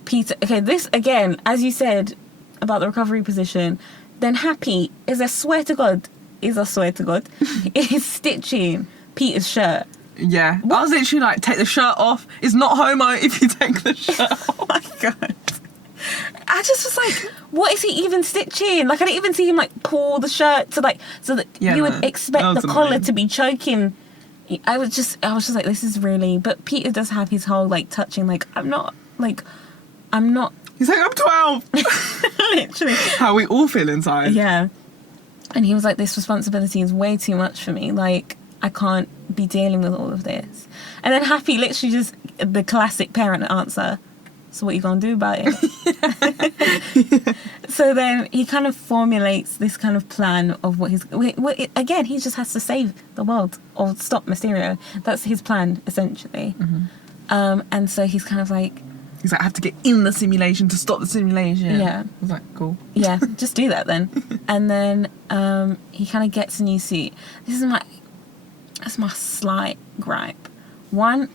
Peter, okay, this again, as you said about the recovery position, then Happy is, I swear to God, is stitching Peter's shirt. Yeah. What? I was literally like, take the shirt off. It's not homo if you take the shirt off. Oh my God. I just was like, what is he even stitching? Like, I didn't even see him like pull the shirt to so that you would expect the collar to be choking. I was just like, this is really, but Peter does have his whole like touching, like, I'm not. He's like, I'm 12. Literally. How we all feel inside. Yeah. And he was like, this responsibility is way too much for me. Like, I can't be dealing with all of this. And then Happy literally just, the classic parent answer, so what you gonna do about it? So then he kind of formulates this kind of plan of what again, he just has to save the world or stop Mysterio. That's his plan, essentially. Mm-hmm. And so he's kind of like, he's like, I have to get in the simulation to stop the simulation. Yeah. I was like, cool. Yeah, just do that then. And then he kind of gets a new suit. That's my slight gripe. One,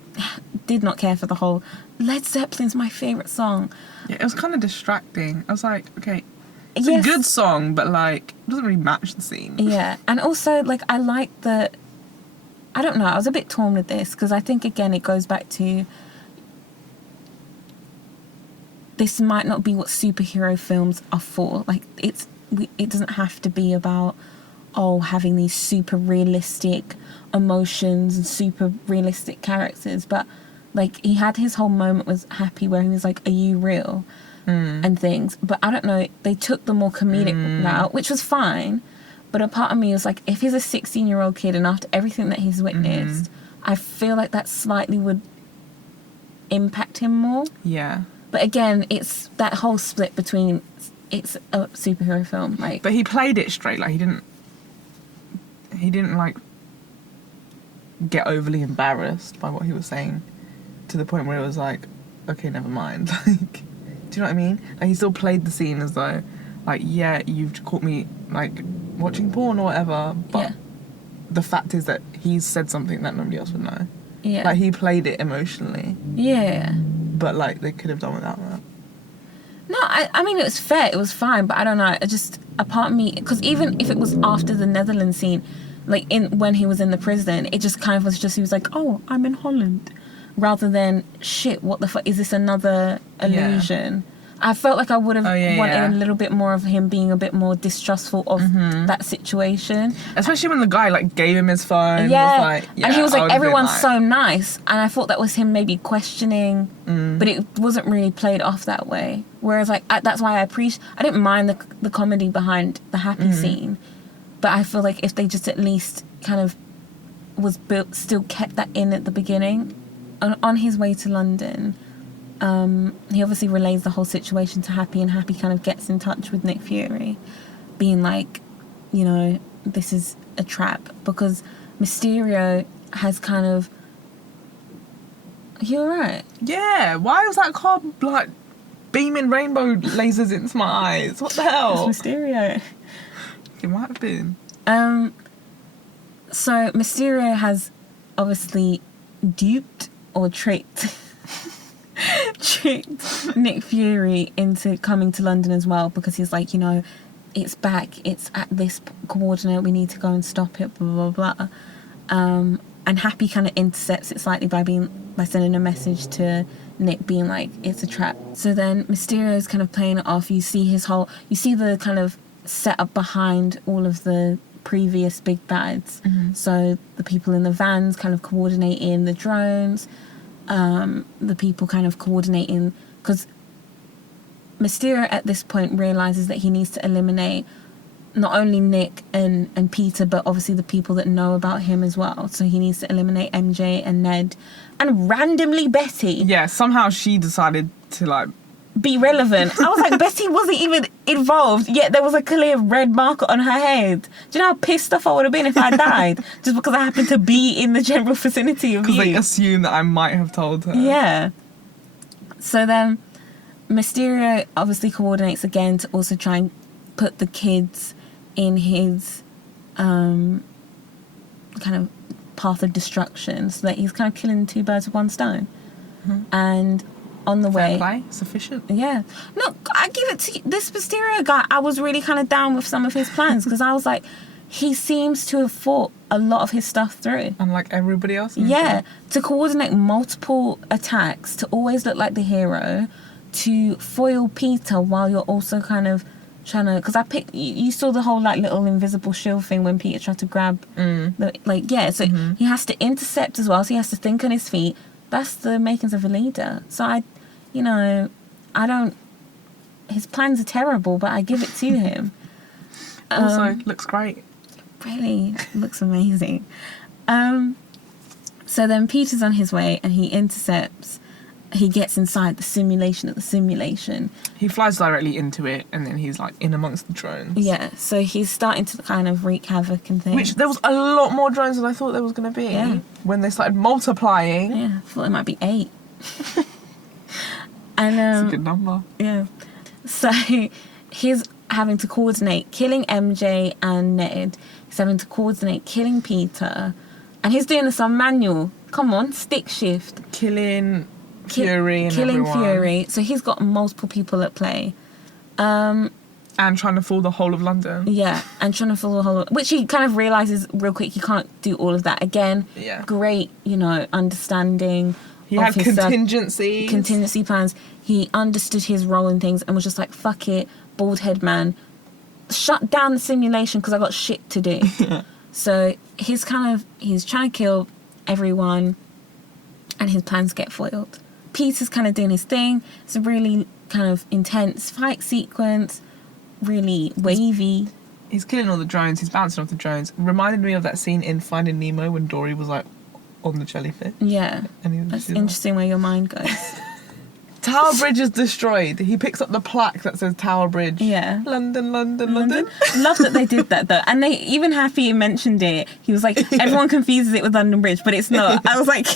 did not care for the whole Led Zeppelin's my favourite song. Yeah, it was kind of distracting. I was like, okay, it's a good song, but like, it doesn't really match the scene. Yeah, and also, like, I like I don't know, I was a bit torn with this, because I think, again, it goes back to, this might not be what superhero films are for. Like, it doesn't have to be about, having these super realistic emotions and super realistic characters, but like, he had his whole moment with Happy where he was like, are you real? And things, but I don't know, they took the more comedic route, which was fine, but a part of me was like, if he's a 16-year-old kid and after everything that he's witnessed, I feel like that slightly would impact him more. Yeah, but again, it's that whole split between, it's a superhero film, like, but he played it straight. Like, he didn't like get overly embarrassed by what he was saying, to the point where it was like, okay, never mind. Like, do you know what I mean? Like, he still played the scene as though, like, yeah, you've caught me like watching porn or whatever, but the fact is that he's said something that nobody else would know. Yeah, like, he played it emotionally. Yeah, but like, they could have done without that. No, I mean, it was fair, it was fine, but I don't know, a part of me, because even if it was after the Netherlands scene, like, when he was in the prison, it just kind of was just, he was like, oh, I'm in Holland, rather than, shit, what the fuck, is this another illusion? Yeah. I felt like I would have wanted a little bit more of him being a bit more distrustful of that situation. Especially when the guy, like, gave him his phone. Yeah, was like, and he was like, everyone's so nice. And I thought that was him maybe questioning, but it wasn't really played off that way. Whereas, like, that's why I didn't mind the comedy behind the Happy scene. But I feel like if they just at least kind of was built, still kept that in at the beginning. On his way to London, he obviously relays the whole situation to Happy, and Happy kind of gets in touch with Nick Fury, being like, you know, this is a trap, because Mysterio has kind of... Are you alright? Yeah, why was that car, like, beaming rainbow lasers into my eyes? What the hell? It's Mysterio. It might have been. So Mysterio has obviously duped or tricked Nick Fury into coming to London as well, because he's like, you know, it's back, it's at this coordinate, we need to go and stop it, blah blah blah. And Happy kind of intercepts it slightly by sending a message to Nick, being like, it's a trap. So then Mysterio's kind of playing it off. You see the kind of setup behind all of the previous big bads. Mm-hmm. So the people in the vans kind of coordinating the drones, the people kind of coordinating, because Mysterio at this point realizes that he needs to eliminate not only Nick and Peter, but obviously the people that know about him as well. So he needs to eliminate MJ and Ned, and randomly Betty. Yeah, somehow she decided to, like... be relevant. I was like, Betty wasn't even involved, yet there was a clear red marker on her head. Do you know how pissed off I would have been if I died? Just because I happened to be in the general vicinity of you. Because they assume that I might have told her. Yeah. So then Mysterio obviously coordinates again to also try and put the kids in his kind of path of destruction, so that he's kind of killing two birds with one stone. Mm-hmm. And on the way... Fair play, sufficient. Yeah. No, I give it to you. This Mysterio guy, I was really kind of down with some of his plans, because I was like, he seems to have thought a lot of his stuff through. Unlike everybody else? Yeah. To coordinate multiple attacks, to always look like the hero, to foil Peter while you're also kind of trying to... Because you saw the whole, like, little invisible shield thing when Peter tried to grab... So he has to intercept as well, so he has to think on his feet. That's the makings of a leader. So I don't... His plans are terrible, but I give it to him. Also, looks great. Really looks amazing. So then Peter's on his way, and he intercepts... He gets inside the simulation of the simulation. He flies directly into it, and then he's, like, in amongst the drones. Yeah, so he's starting to kind of wreak havoc and things. Which, there was a lot more drones than I thought there was going to be. Yeah. When they started multiplying. Yeah, I thought it might be 8. And That's a good number. Yeah. So he's having to coordinate killing MJ and Ned. He's having to coordinate killing Peter. And he's doing this on manual. Come on, stick shift. Killing Fury and killing everyone. Fury. So he's got multiple people at play. And trying to fool the whole of London. Yeah, and trying to fool the whole... Which he kind of realises real quick he can't do all of that. Again, Yeah. Great, understanding. He had contingency plans. He understood his role in things and was just like, fuck it, bald head man. Shut down the simulation because I got shit to do. So he's trying to kill everyone, and his plans get foiled. Peter's kind of doing his thing. It's a really kind of intense fight sequence, really wavy. He's killing all the drones. He's bouncing off the drones. Reminded me of that scene in Finding Nemo when Dory was like on the jellyfish. Yeah, and he was that's interesting where your mind goes. Tower Bridge is destroyed. He picks up the plaque that says Tower Bridge. Yeah. London. Love that they did that though. And they even Happy mentioned it. He was like, everyone confuses it with London Bridge, but it's not. I was like,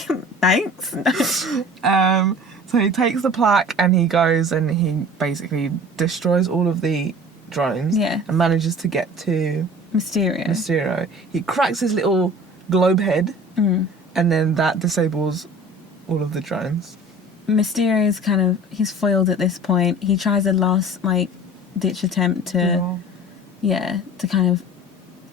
thanks. So he takes the plaque and he goes and he basically destroys all of the drones. Yeah. And manages to get to Mysterio. He cracks his little globe head, and then that disables all of the drones. Mysterio's he's foiled at this point. He tries a last ditch attempt to kind of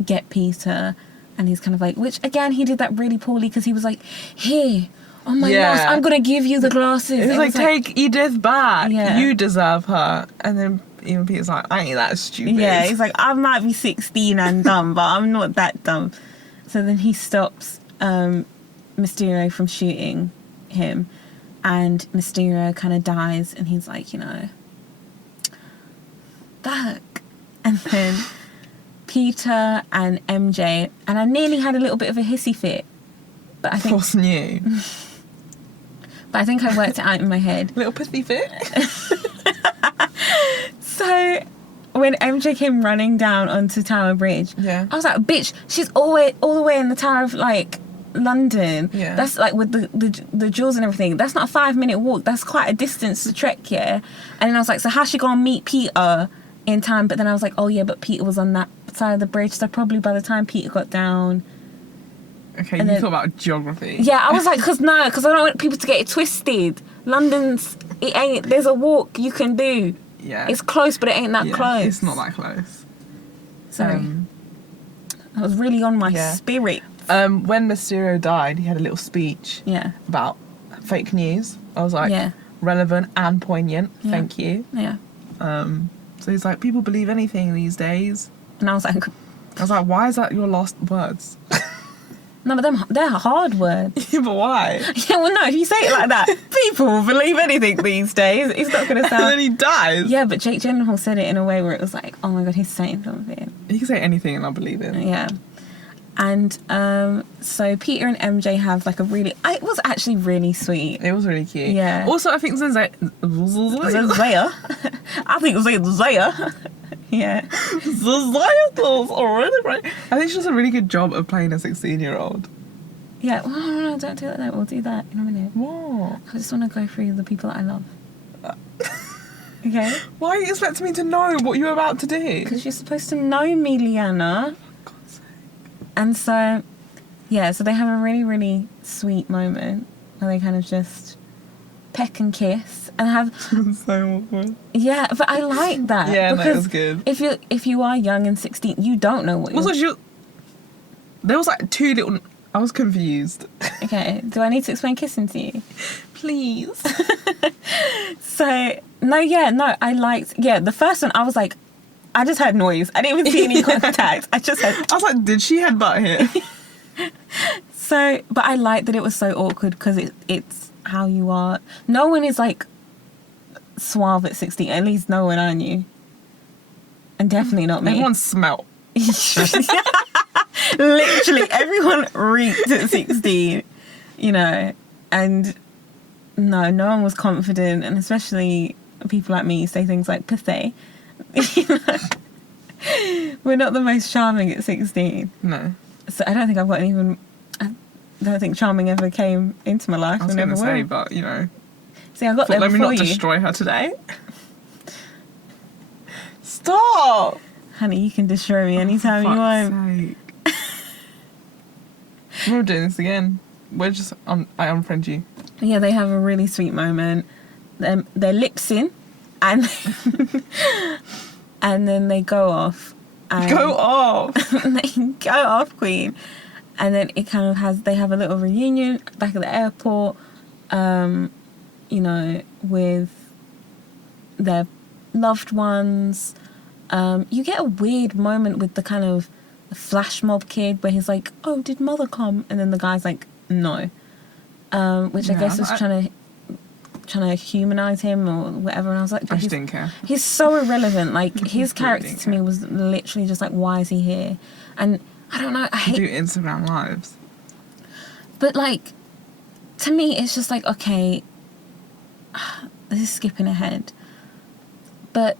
get Peter, and he's kind of like, which again he did that really poorly because he was like, here on my glass, I'm gonna give you the glasses. He's like, take Edith back. Yeah. You deserve her. And then even Peter's like, I ain't that stupid. Yeah, he's like, I might be 16 and dumb, but I'm not that dumb. So then he stops Mysterio from shooting him. And Mysterio kind of dies, and he's like, fuck. And then Peter and MJ, and I nearly had a little bit of a hissy fit but I Of think course new. I worked it out in my head. Little pithy fit. So when MJ came running down onto Tower Bridge, Yeah. I was like, bitch, she's all the way in the Tower of like London. Yeah. That's like with the jewels and everything. That's not a 5-minute walk. That's quite a distance to trek, yeah. And then I was like, so how's she gonna meet Peter in time? But then I was like, oh yeah, but Peter was on that side of the bridge, so probably by the time Peter got down. Okay, And you then- thought about geography. Yeah, I was like, because I don't want people to get it twisted. There's a walk you can do. Yeah. It's close, but it ain't that Yeah, close. It's not that close. Sorry. I was really on my yeah. spirit. When Mysterio died, he had a little speech Yeah. about fake news. I was like, Yeah. relevant and poignant. Yeah. Thank you. Yeah. So he's like, people believe anything these days. And I was like, I was like, why is that your last words? no, but they're hard words. Yeah, but why? Yeah, well, no, if you say it like that, people believe anything these days. It's not going to And then sound... he dies. Yeah, but Jake Gyllenhaal said it in a way where it was like, oh my God, he's saying something. He can say anything and I'll believe him. Yeah. And so Peter and MJ have like it was actually really sweet. It was really cute. Yeah. Also, I think Zendaya... Zaya. I think it was Zaya. Yeah. Zendaya was already great. I think she does a really good job of playing a 16-year-old. Yeah. Well, no, don't do that. We'll do that in a minute. What? I just want to go through the people that I love. Okay? Why are you expecting me to know what you're about to do? Because you're supposed to know me, Liana. For God's sake. And so, yeah, so they have a really, really sweet moment where they kind of just peck and kiss and have... So awkward. Yeah, but I like that. Yeah, no, it because was good. If you are young and 16, you don't know what Also, you're... there was like two little... I was confused. Okay, do I need to explain kissing to you? Please. So, I liked... Yeah, the first one, I was like... I just heard noise. I didn't even see any contact. I just heard... I was like, did she headbutt here? So, but I liked that it was so awkward because it's how you are. No one is like suave at 16. At least no one I knew. And definitely not me. Everyone smelt. Literally, everyone reeked at 16, you know. And no one was confident. And especially people like me say things like pathetic. You know? We're not the most charming at 16. No. So I don't think I've got even... I don't think charming ever came into my life. I was and going never to say, will. but, you know. See, I got there Let me before not you. destroy her today. Stop! Honey, you can destroy me anytime you want. We're doing this again. We're just... I unfriend you. Yeah, they have a really sweet moment. They're lip-sync and and then they go off. And Go off! they go off, Queen. And then it kind of they have a little reunion back at the airport, you know, with their loved ones. You get a weird moment with the kind of flash mob kid where he's like, oh, did mother come? And then the guy's like, no. Which I guess was trying to humanize him or whatever. And I was like, I just didn't care. he's so irrelevant. Like, his character didn't to me was literally just like, why is he here? And I don't know, I hate... Do Instagram lives. But, like, to me, it's just like, okay, this is skipping ahead. But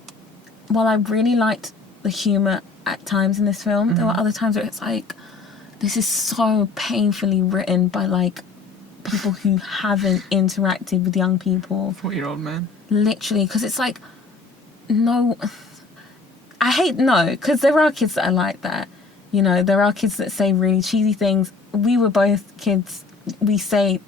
while I really liked the humour at times in this film, there were other times where it's like, this is so painfully written by, like, people who haven't interacted with young people. 40-year-old man. Literally, because it's like, no... I hate no, because there are kids that are like that. You know, there are kids that say really cheesy things. We were both kids. We say...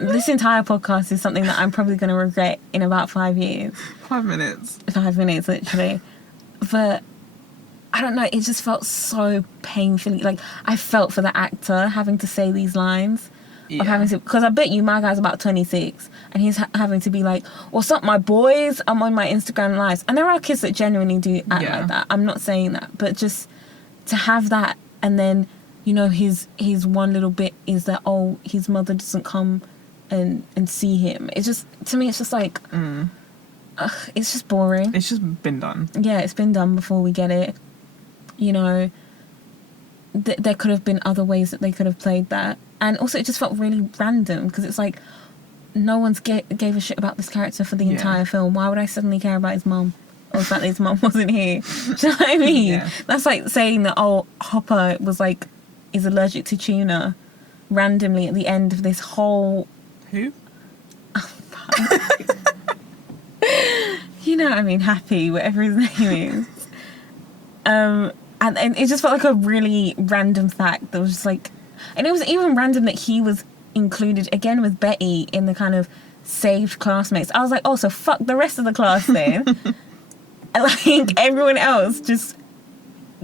this entire podcast is something that I'm probably going to regret in about 5 years. 5 minutes. 5 minutes, literally. But I don't know, it just felt so painfully... Like, I felt for the actor having to say these lines. Of having to... Because I bet you my guy's about 26. And he's having to be like, what's up, my boys? I'm on my Instagram lives. And there are kids that genuinely do act like that. I'm not saying that. But just to have that, and then, you know, his one little bit is that, oh, his mother doesn't come and see him. It's just... To me, it's just like... it's just boring. It's just been done. Yeah, it's been done before we get it. You know, there could have been other ways that they could have played that. And also it just felt really random because it's like no one's gave a shit about this character for the entire film. Why would I suddenly care about his mum? Or the fact that his mum wasn't here. Do you know what I mean? Yeah. That's like saying that, oh, Hopper is allergic to tuna randomly at the end of this whole... Who? You know what I mean? Happy, whatever his name is. And it just felt like a really random fact that was just like... And it was even random that he was included, again, with Betty in the kind of saved classmates. I was like, oh, so fuck the rest of the class then. Like, everyone else just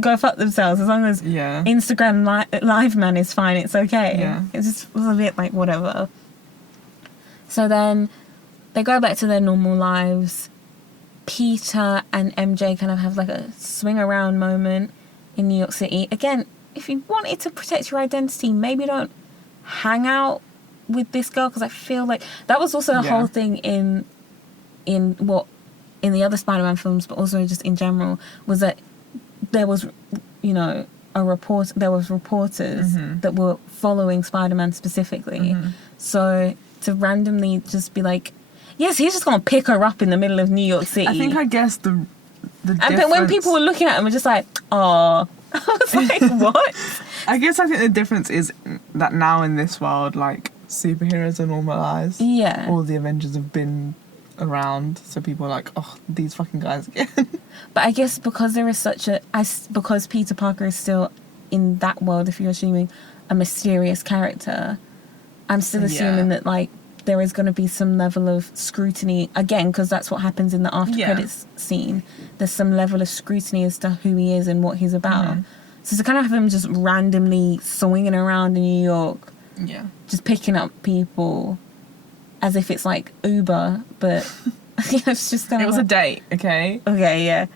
go fuck themselves as long as Instagram live man is fine, it's okay. Yeah. It just was a bit like, whatever. So then they go back to their normal lives. Peter and MJ kind of have like a swing around moment in New York City. Again, if you wanted to protect your identity, maybe don't hang out with this girl, because I feel like that was also a whole thing in the other Spider-Man films, but also just in general, was that there was, you know, there was reporters that were following Spider-Man specifically. So to randomly just be like, yes, he's just gonna pick her up in the middle of New York City. I guess the difference... But when people were looking at him, were just like, oh, I was like, what? I think the difference is that now in this world, like, superheroes are normalised. Yeah. All the Avengers have been around, so people are like, oh, these fucking guys again. But I guess because there is because Peter Parker is still in that world, if you're assuming a mysterious character, I'm still assuming that, like, there is going to be some level of scrutiny, again, because that's what happens in the after credits scene. There's some level of scrutiny as to who he is and what he's about. So to kind of have him just randomly swinging around in New York, just picking up people as if it's like Uber, but it's just kind of... It was a date, okay? Okay, yeah.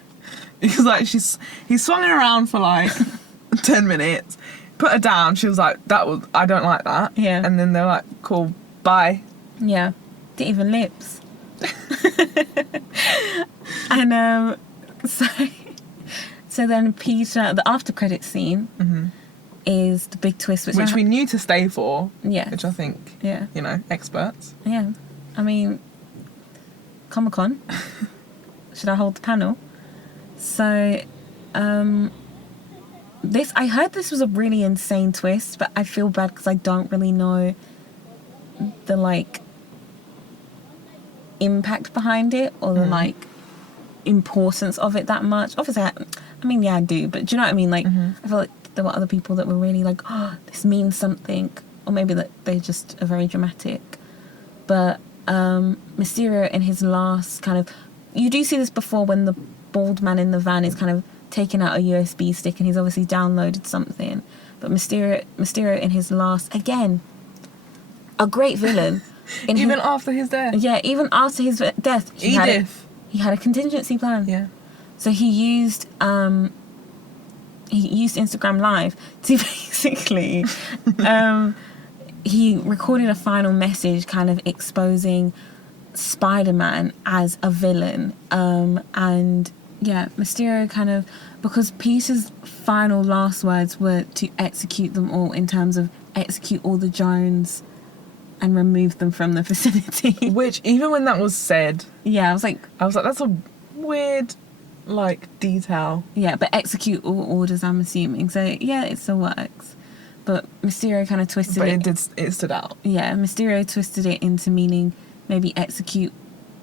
Because, like, he swung her around for, like, 10 minutes, put her down, she was like, I don't like that. Yeah. And then they're like, cool, bye. Yeah. Didn't even lips. And, so then Peter, the after credit scene is the big twist, which we knew to stay for. Yeah. Which I think, you know, experts. Yeah. I mean, Comic-Con. Should I hold the panel? So, I heard this was a really insane twist, but I feel bad because I don't really know the, like, impact behind it or the, like, importance of it that much. Obviously, I do, but do you know what I mean? Like, I feel like there were other people that were really like, oh, this means something, or maybe that they just are very dramatic. But Mysterio in his last kind of... You do see this before when the bald man in the van is kind of taking out a USB stick and he's obviously downloaded something. But Mysterio in his last... Again, a great villain. Even after his death. Yeah, even after his death. He had a contingency plan. Yeah. So he used Instagram Live to basically... he recorded a final message kind of exposing Spider-Man as a villain. And yeah, Mysterio kind of... Because Peter's final last words were to execute them all, in terms of execute all the Jones and remove them from the facility. Which, even when that was said... Yeah, I was like, that's a weird, like, detail. Yeah, but execute all orders, I'm assuming. So, yeah, it still works. But Mysterio kind of twisted it. But it stood out. Yeah, Mysterio twisted it into meaning maybe execute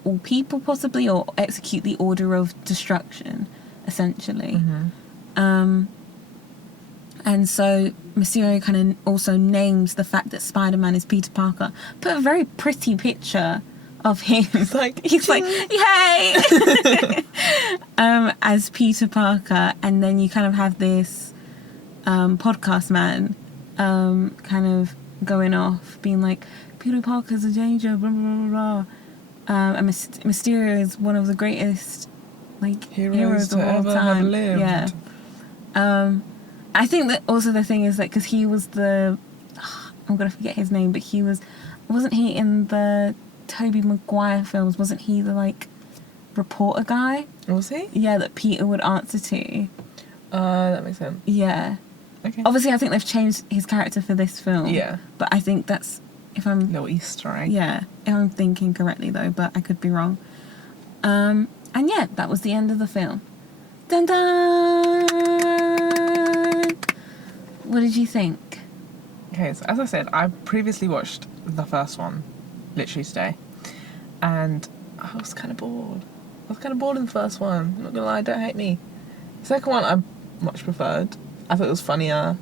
all people, possibly, or execute the order of destruction, essentially. And so Mysterio kind of also names the fact that Spider-Man is Peter Parker. Put a very pretty picture of him. He's like, yay! As Peter Parker. And then you kind of have this podcast man kind of going off, being like, Peter Parker's a danger, blah, blah, blah, blah. And Mysterio is one of the greatest, like, heroes of all time. Have lived. Yeah. I think that also the thing is that because he was I'm gonna forget his name, but wasn't he in the Tobey Maguire films? Wasn't he the, like, reporter guy? Was he? Yeah, that Peter would answer to. That makes sense. Yeah. Okay. Obviously, I think they've changed his character for this film. Yeah. But I think that's, if I'm... Little Easter egg. Yeah, if I'm thinking correctly, though, but I could be wrong. And yeah, that was the end of the film. Dun dun! What did you think? Okay, so as I said, I previously watched the first one, literally today, and I was kind of bored. I was kind of bored in the first one. I'm not gonna lie, don't hate me. The second one I much preferred. I thought it was funnier.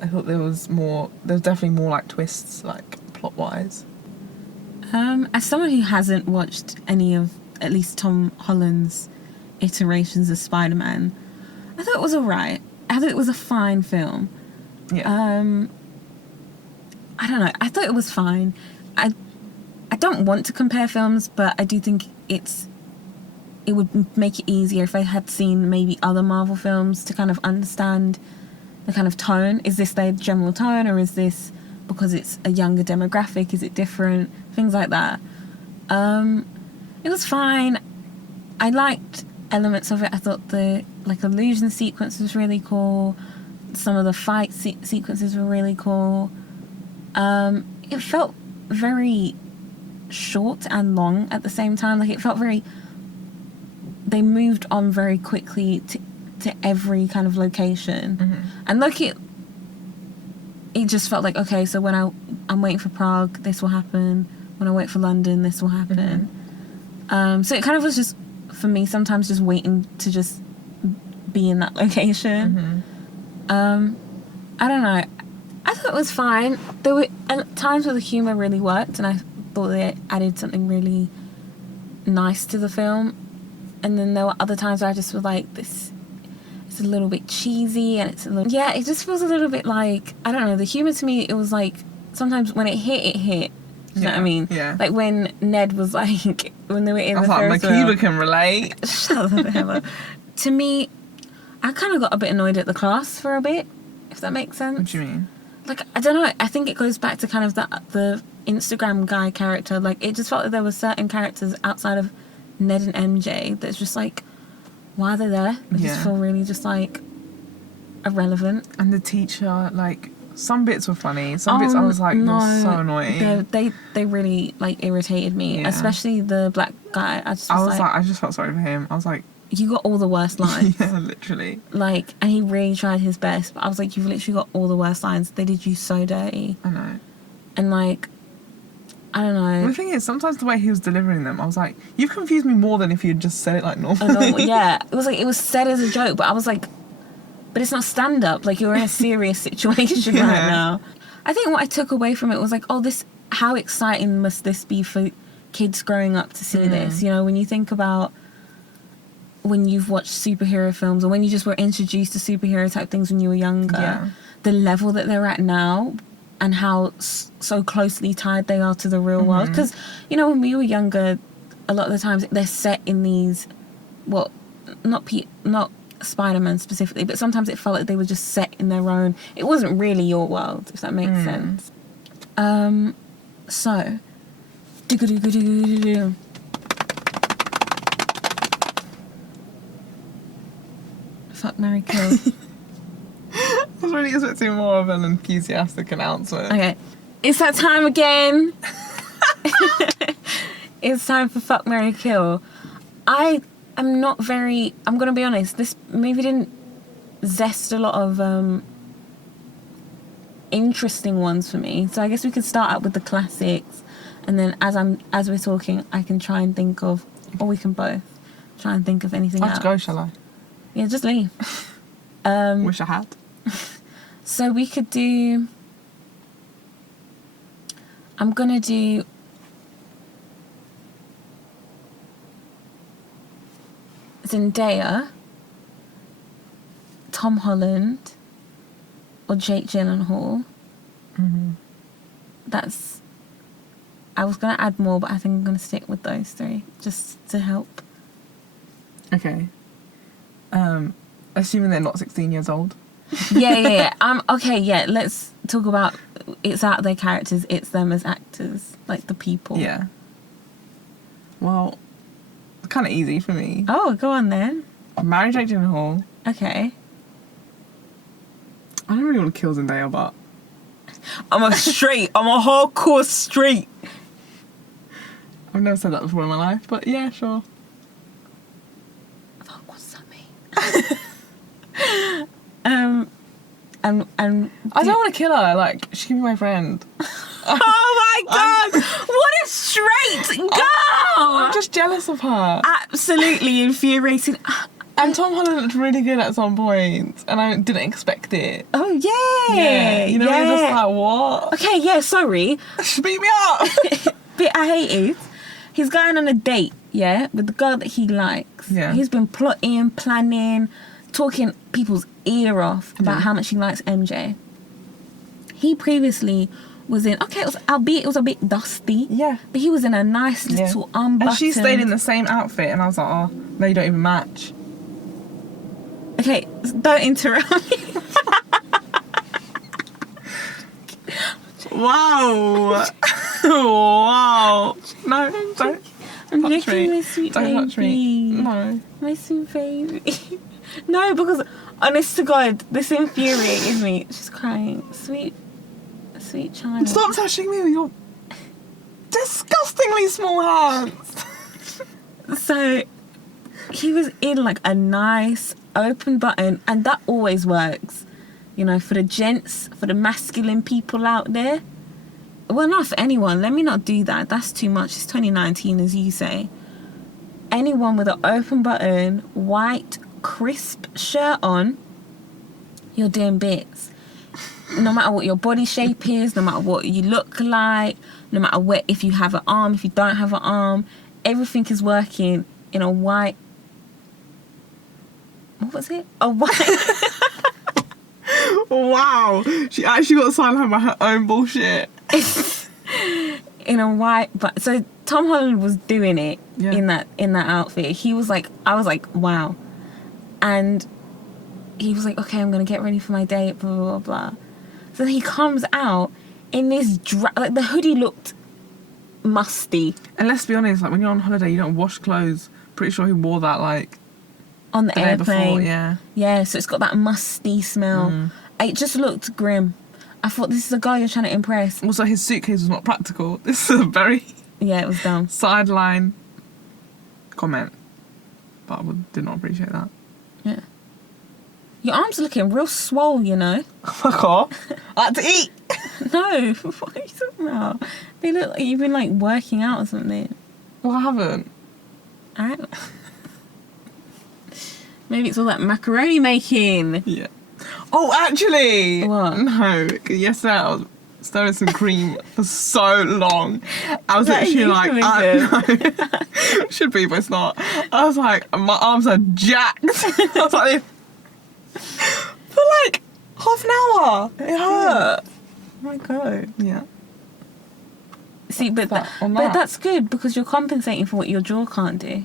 I thought there was definitely more like twists, like plot wise. As someone who hasn't watched any of at least Tom Holland's iterations of Spider-Man, I thought it was alright. I thought it was a fine film. Yeah. I don't know. I thought it was fine. I don't want to compare films, but I do think it would make it easier if I had seen maybe other Marvel films to kind of understand the kind of tone. Is this their general tone, or is this because it's a younger demographic? Is it different? Things like that. It was fine. I liked elements of it. I thought the illusion sequence was really cool. Some of the fight sequences were really cool. It felt very short and long at the same time. Like, it felt very... They moved on very quickly to every kind of location. Mm-hmm. And it just felt like, okay, so when I'm waiting for Prague, this will happen. When I wait for London, this will happen. Mm-hmm. So it kind of was just, for me, sometimes just waiting to just be in that location. Mm-hmm. I don't know. I thought it was fine. There were times where the humour really worked, and I thought they added something really nice to the film. And then there were other times where I just was like, this... It's a little bit cheesy, and it's a little... Yeah, it just feels a little bit like... I don't know, the humour to me, it was like... Sometimes when it hit, it hit. You know what I mean? Yeah. Like when Ned was like... When they were in I the was like, Ferris wheel. Makiba can relate. Shut the hell up. To me, I kind of got a bit annoyed at the class for a bit, if that makes sense. What do you mean? Like, I don't know. I think it goes back to kind of the Instagram guy character. Like, it just felt like there were certain characters outside of Ned and MJ that's just like, why are they there? They just feel really just like irrelevant. And the teacher, like, some bits were funny. Some bits I was like, you're so annoying. They really like irritated me, especially the black guy. I just felt sorry for him. I was like, you got all the worst lines. yeah, literally. Like, and he really tried his best, but I was like, you've literally got all the worst lines. They did you so dirty. I know. And like, I don't know. The thing is, sometimes the way he was delivering them, I was like, you've confused me more than if you had just said it like normally. Yeah, it was said as a joke, but I was like, but it's not stand up. Like, you're in a serious situation right now. I think what I took away from it was like, how exciting must this be for kids growing up to see this? You know, when you think about when you've watched superhero films, or when you just were introduced to superhero type things when you were younger, the level that they're at now, and how so closely tied they are to the real world. Because, you know, when we were younger, a lot of the times they're set in these, well, not Spider-Man specifically, but sometimes it felt like they were just set in their own... It wasn't really your world, if that makes sense. So... Fuck, marry, kill. I was really expecting more of an enthusiastic announcement. Okay. It's that time again. It's time for fuck, marry, kill. I'm going to be honest, this movie didn't zest a lot of interesting ones for me. So I guess we could start out with the classics, and then as we're talking, I can try and think of, or we can both try and think of anything else. I have to go, shall I? Yeah, just leave. Wish I had. So we could do... I'm going to do... Zendaya, Tom Holland, or Jake Gyllenhaal. That's... I was going to add more, but I think I'm going to stick with those three, just to help. Okay. Assuming they're not 16 years old. Yeah. Okay, yeah, let's talk about... It's out their characters, it's them as actors, like the people. Yeah. Well, it's kind of easy for me. Oh, go on then. Marry Jake Gyllenhaal. Okay. I don't really want to kill Zendaya, but I'm a hardcore straight. I've never said that before in my life, but yeah, sure. Fuck, what's that mean? And I don't want to kill her. Like, she can be my friend. oh my god! What a straight girl! I'm just jealous of her. Absolutely infuriating. And Tom Holland looked really good at some point, and I didn't expect it. Oh yeah, You know, you're just like, what? Okay, yeah, sorry. Beat me up. Bit I hated. He's going on a date, yeah, with the girl that he likes. Yeah. He's been plotting, planning, talking people's ear off about how much he likes MJ. He previously was in, albeit it was a bit dusty. Yeah. But he was in a nice little unbuttoned. And she stayed in the same outfit, and I was like, oh, no, you don't even match. Okay, don't interrupt me. Wow. Wow. No, don't. I'm touch joking, me. my sweet Don't baby. touch me. No. My sweet baby. No, because honest to God, this infuriated me. She's crying. Sweet child. Stop touching me with your disgustingly small hands. So he was in like a nice open button, and that always works. You know, for the gents, for the masculine people out there. Well, not for anyone. Let me not do that. That's too much. It's 2019, as you say. Anyone with an open button, white, crisp shirt on, you're doing bits. No matter what your body shape is, no matter what you look like, no matter what, if you have an arm, if you don't have an arm, everything is working in a white... What was it? A white... Wow. She actually got sidelined by her own bullshit. In a white... But so Tom Holland was doing it Yeah. in that outfit. He was like... I was like, wow. And he was like, okay, I'm going to get ready for my date, blah, blah, blah, blah. So he comes out in this... like, the hoodie looked musty. And let's be honest, like, when you're on holiday, you don't wash clothes. Pretty sure he wore that, like, On the day airplane. before, yeah. Yeah, so it's got that musty smell. It just looked grim. I thought, this is a guy you're trying to impress. Also, his suitcase was not practical. This is a very Yeah, it was dumb. sideline comment. But I did not appreciate that. Yeah. Your arms are looking real swole, you know. Fuck off. I had to eat. No, what are you talking about? They look like you've been like working out or something. Well, I haven't. Alright. Maybe it's all that macaroni making. Yeah. Oh, actually. What? No. Yesterday I was stirring some cream for so long. I was Is that a literally like, euphemism? no. Should be, but it's not. I was like, my arms are jacked. I was like, for like half an hour. It hurt. Oh my god. Yeah. See, but But on but that- that's good because you're compensating for what your jaw can't do.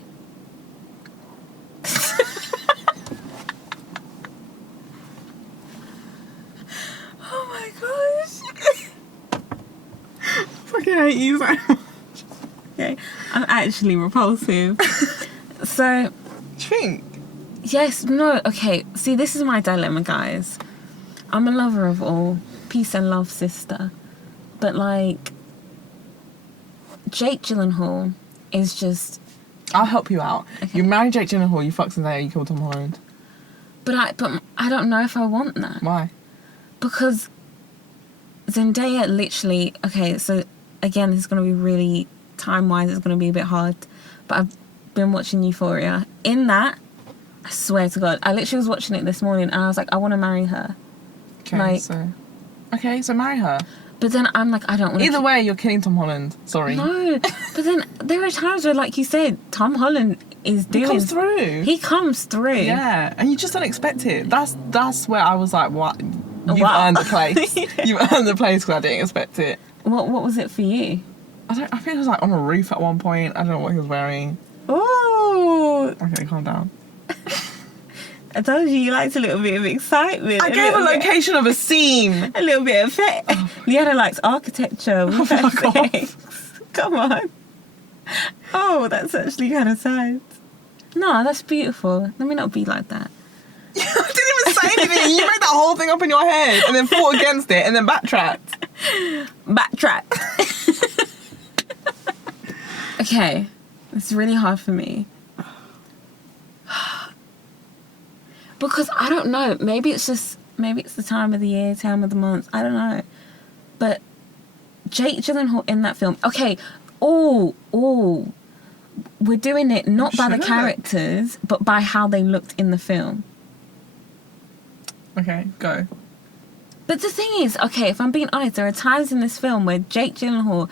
Oh my gosh. Fucking hate you so much. Okay, I'm actually repulsive. So, Do you think? yes, no, okay. See, this is my dilemma, guys. I'm a lover of all. Peace and love, sister. But, like, Jake Gyllenhaal is just... I'll help you out. Okay. You marry Jake Gyllenhaal, you fuck Zendaya, you kill Tom Holland. But I don't know if I want that. Why? Because Zendaya literally... Okay, so, again, this is going to be really... Time-wise, it's going to be a bit hard. But I've been watching Euphoria. In that, I swear to God, I literally was watching it this morning and I was like, I want to marry her. Okay, Like- so marry her. But then I'm like, I don't want to... Either way, you're killing Tom Holland. Sorry. No, but then there are times where, like you said, Tom Holland is He doing... comes through. He comes through. Yeah, and you just don't expect it. That's where I was like, what? You've Wow. earned the place. You've earned the place because I didn't expect it. What was it for you? I think it was like on a roof at one point. I don't know what he was wearing. Oh, Okay, calm down. I told you liked a little bit of excitement. I gave a little bit- location of a scene. A little bit of effect. Liana likes architecture. With Fuck off. effects. Come on. Oh, that's actually kind of sad. No, that's beautiful. Let me not be like that. I didn't even say anything. You made that whole thing up in your head and then fought against it and then backtracked. Okay, it's really hard for me. Because I don't know, maybe it's the time of the year, time of the month, I don't know. But Jake Gyllenhaal in that film, okay, we're doing it not by the characters, but by how they looked in the film. Okay, go. But the thing is, okay, if I'm being honest, there are times in this film where Jake Gyllenhaal,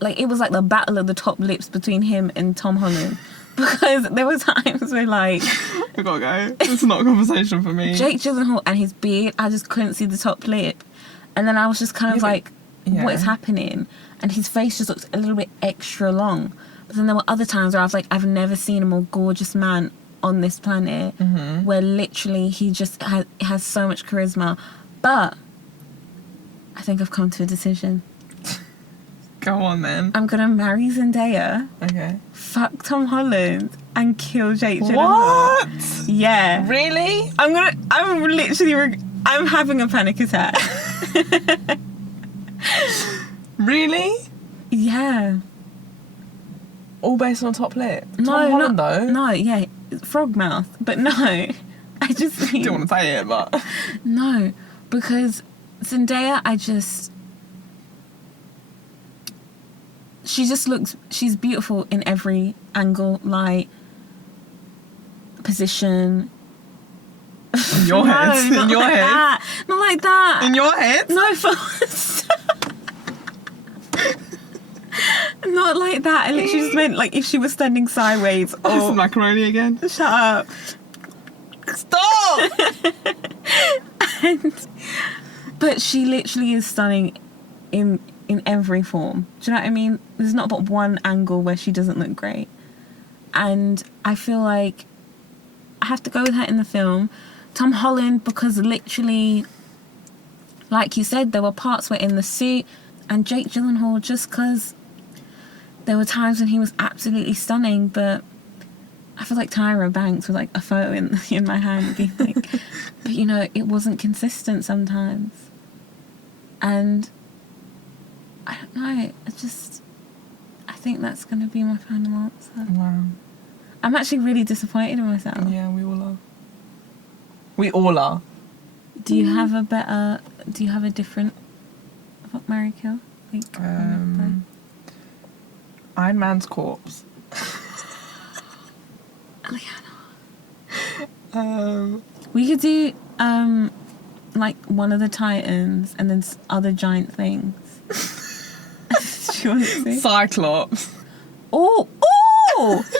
like, it was like the battle of the top lips between him and Tom Holland. Because there were times where, like... I gotta go. It's not a conversation for me. Jake Gyllenhaal and his beard, I just couldn't see the top lip. And then I was just kind of like, what is happening? And his face just looked a little bit extra long. But then there were other times where I was like, I've never seen a more gorgeous man on this planet. Mm-hmm. Where literally he just has so much charisma. But I think I've come to a decision. Go on then. I'm gonna marry Zendaya. Okay. Fuck Tom Holland and kill Jake Gyllenhaal. What? Yeah. Really? I'm having a panic attack. Really? Yeah. All based on top lip? No, Tom Holland though? No, yeah. Frog mouth. But no. I just think... Don't want to say it, but... No. Because Zendaya, she just looks... She's beautiful in every angle, light, position. In your head? No, in your head? That. Not like that. In your head? No, not like that. I literally just meant, like, if she was standing sideways. Oh, some macaroni again? Shut up. Stop! But she literally is stunning in every form. Do you know what I mean? There's not but one angle where she doesn't look great. And I feel like I have to go with her in the film. Tom Holland, because literally, like you said, there were parts where in the suit, and Jake Gyllenhaal just because there were times when he was absolutely stunning, but I feel like Tyra Banks with like a photo in my hand being like, but you know, it wasn't consistent sometimes. And I don't know, I think that's going to be my final answer. Wow. I'm actually really disappointed in myself. Yeah, we all are. We all are. Do you have a different fuck, marry, kill? Like, Iron Man's corpse. We could do like one of the Titans and then other giant things. Do you want to see? Cyclops. Oh!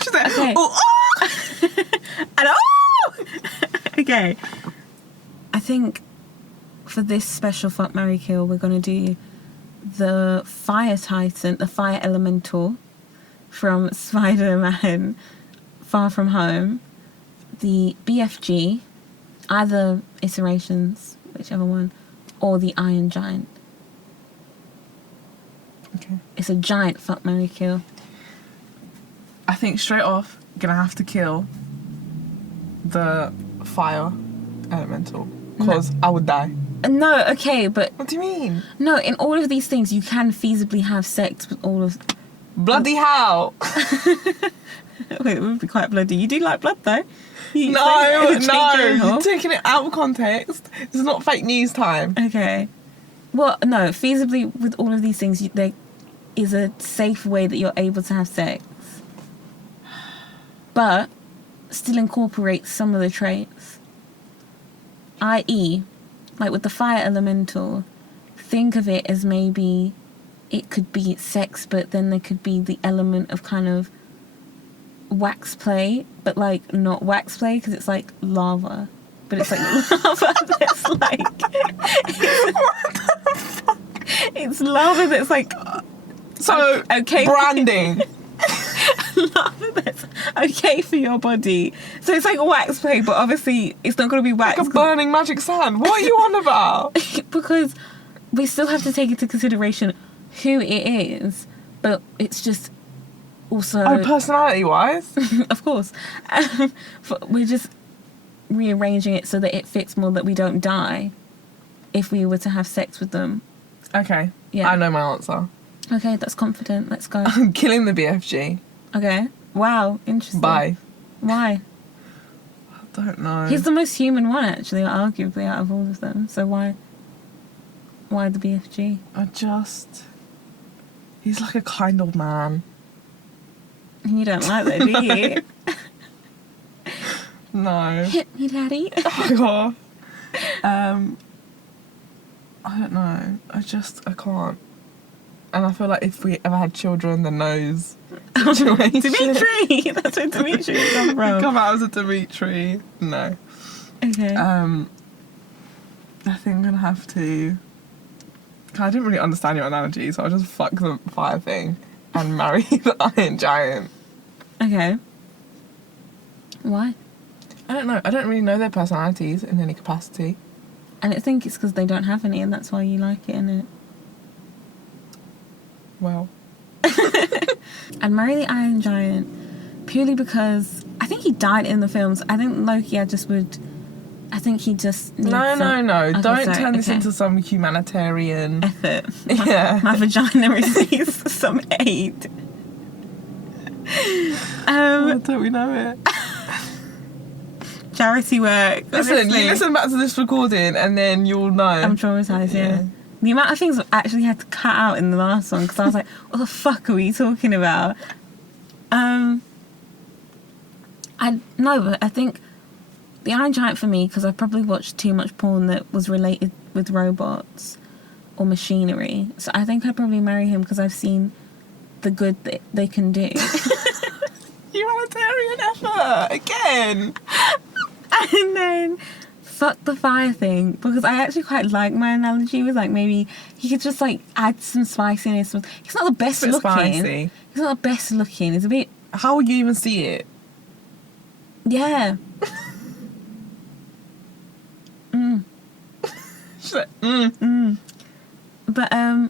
She's like, okay. Oh! And oh! Okay. I think for this special fuck, marry, kill, we're gonna do the fire titan, the fire elemental from Spiderman Far From Home, the BFG, either iterations, whichever one, or the Iron Giant. Okay. It's a giant fuck, marry, kill. I think straight off, gonna have to kill the fire elemental because I would die. No, okay, but... What do you mean? No, in all of these things, you can feasibly have sex with all of... Bloody hell! Wait, it would be quite bloody. You do like blood, though. No, you're taking it out of context. It's not fake news time. Okay. Well, no, feasibly with all of these things, there is a safe way that you're able to have sex. But still incorporate some of the traits. I.e., like with the fire elemental, think of it as maybe it could be sex, but then there could be the element of kind of wax play, but like not wax play because it's like lava. But it's like lava that's like... What the fuck? It's lava that's like... So, okay, branding. Lava that's okay for your body. So it's like wax play, but obviously it's not going to be wax. Like a burning magic sand. What are you on about? Because we still have to take into consideration who it is, but it's just also... Oh, personality-wise? Of course. We're just rearranging it so that it fits more that we don't die if we were to have sex with them. Okay. Yeah. I know my answer. Okay, that's confident. Let's go. I'm killing the BFG. Okay. Wow, interesting. Bye. Why? I don't know. He's the most human one, actually, arguably, out of all of them. So why the BFG? He's like a kind old man. You don't like that, do you? No. Hit me, daddy. Oh, God. I don't know. I can't. And I feel like if we ever had children, the nose situation. Dimitri! That's where Dimitri come from. Come out as a Dimitri. No. Okay. I think I'm gonna have to. I didn't really understand your analogy, so I'll just fuck the fire thing and marry the Iron Giant. Okay. Why? I don't know. I don't really know their personalities in any capacity. And I think it's because they don't have any, and that's why you like it, innit? Well. I'd marry the Iron Giant purely because I think he died in the films. I think Loki, I think he just needs No. Okay, Don't sorry, turn this okay. into some humanitarian effort. Yeah. My vagina receives some aid. Don't we know it? Charity work. Listen, honestly. you listen back to this recording and then you'll know. I'm traumatized, yeah. The amount of things I actually had to cut out in the last one because I was like, what the fuck are we talking about? But I think the Iron Giant for me, because I probably watched too much porn that was related with robots or machinery. So I think I'd probably marry him because I've seen the good that they can do. Humanitarian effort again. And then fuck the fire thing, because I actually quite like my analogy with like maybe he could just like add some spiciness. He's not the best Bit looking. spicy. He's not the best looking. He's a bit, How would you even see it? yeah. She's like, But I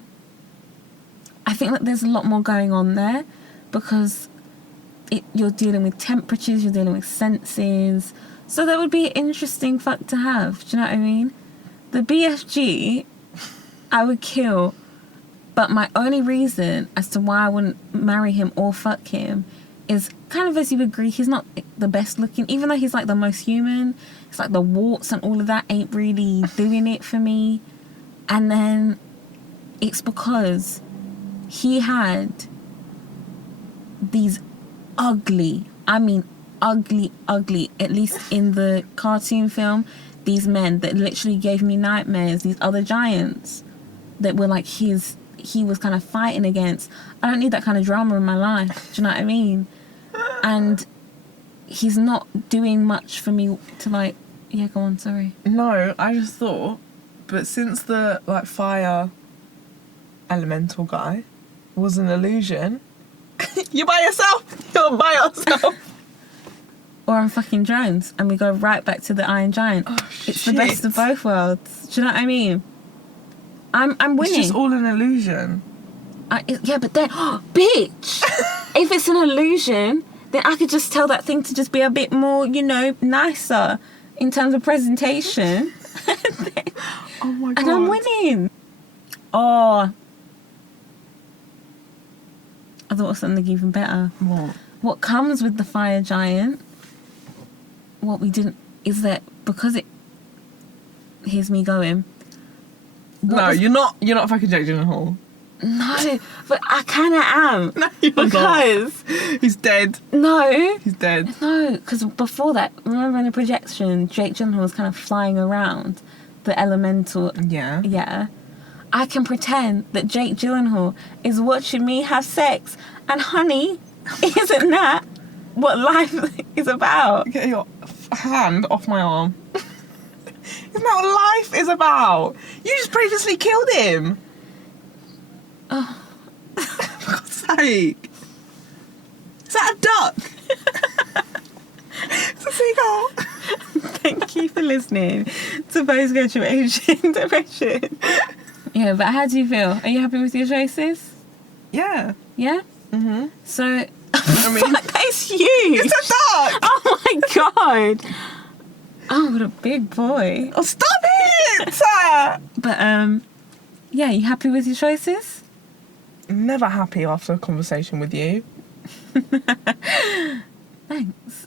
think that there's a lot more going on there because you're dealing with temperatures, you're dealing with senses. So that would be an interesting fuck to have. Do you know what I mean? The BFG, I would kill. But my only reason as to why I wouldn't marry him or fuck him is kind of as you agree, he's not the best looking. Even though he's like the most human, it's like the warts and all of that ain't really doing it for me. And then it's because he had these ugly, at least in the cartoon film, these men that literally gave me nightmares, these other giants that were like he was kind of fighting against. I don't need that kind of drama in my life. Do you know what I mean? And he's not doing much for me to like, yeah, go on, sorry. no, I just thought, but since the like fire elemental guy was an illusion, you're by yourself. You're by yourself. Or I'm fucking drones and we go right back to the Iron Giant. Oh, it's shit. the best of both worlds. Do you know what I mean? I'm winning. It's just all an illusion. Yeah, but then, bitch! If it's an illusion, then I could just tell that thing to just be a bit more, nicer in terms of presentation. Oh my god. And I'm winning. Oh. I thought of something even better. What comes with the fire giant, what we didn't, is that because it, here's me going. You're not fucking Jake Gyllenhaal. No, but I kind of am. No, you're because not. He's dead. No. He's dead. No, because before that, remember in the projection, Jake Gyllenhaal was kind of flying around the elemental. Yeah. Yeah. I can pretend that Jake Gyllenhaal is watching me have sex. And honey, isn't that what life is about? Get your hand off my arm. Isn't that what life is about? You just previously killed him. Oh. For God's sake. Is that a duck? It's a seagull. Thank you for listening to Post-Graduation Depression. Yeah, but how do you feel? Are you happy with your choices? Yeah. Yeah? Mm-hmm. So, I mean, that is huge. it's a duck. Oh my god. Oh, what a big boy. Oh, stop it! But, yeah, you happy with your choices? Never happy after a conversation with you. Thanks.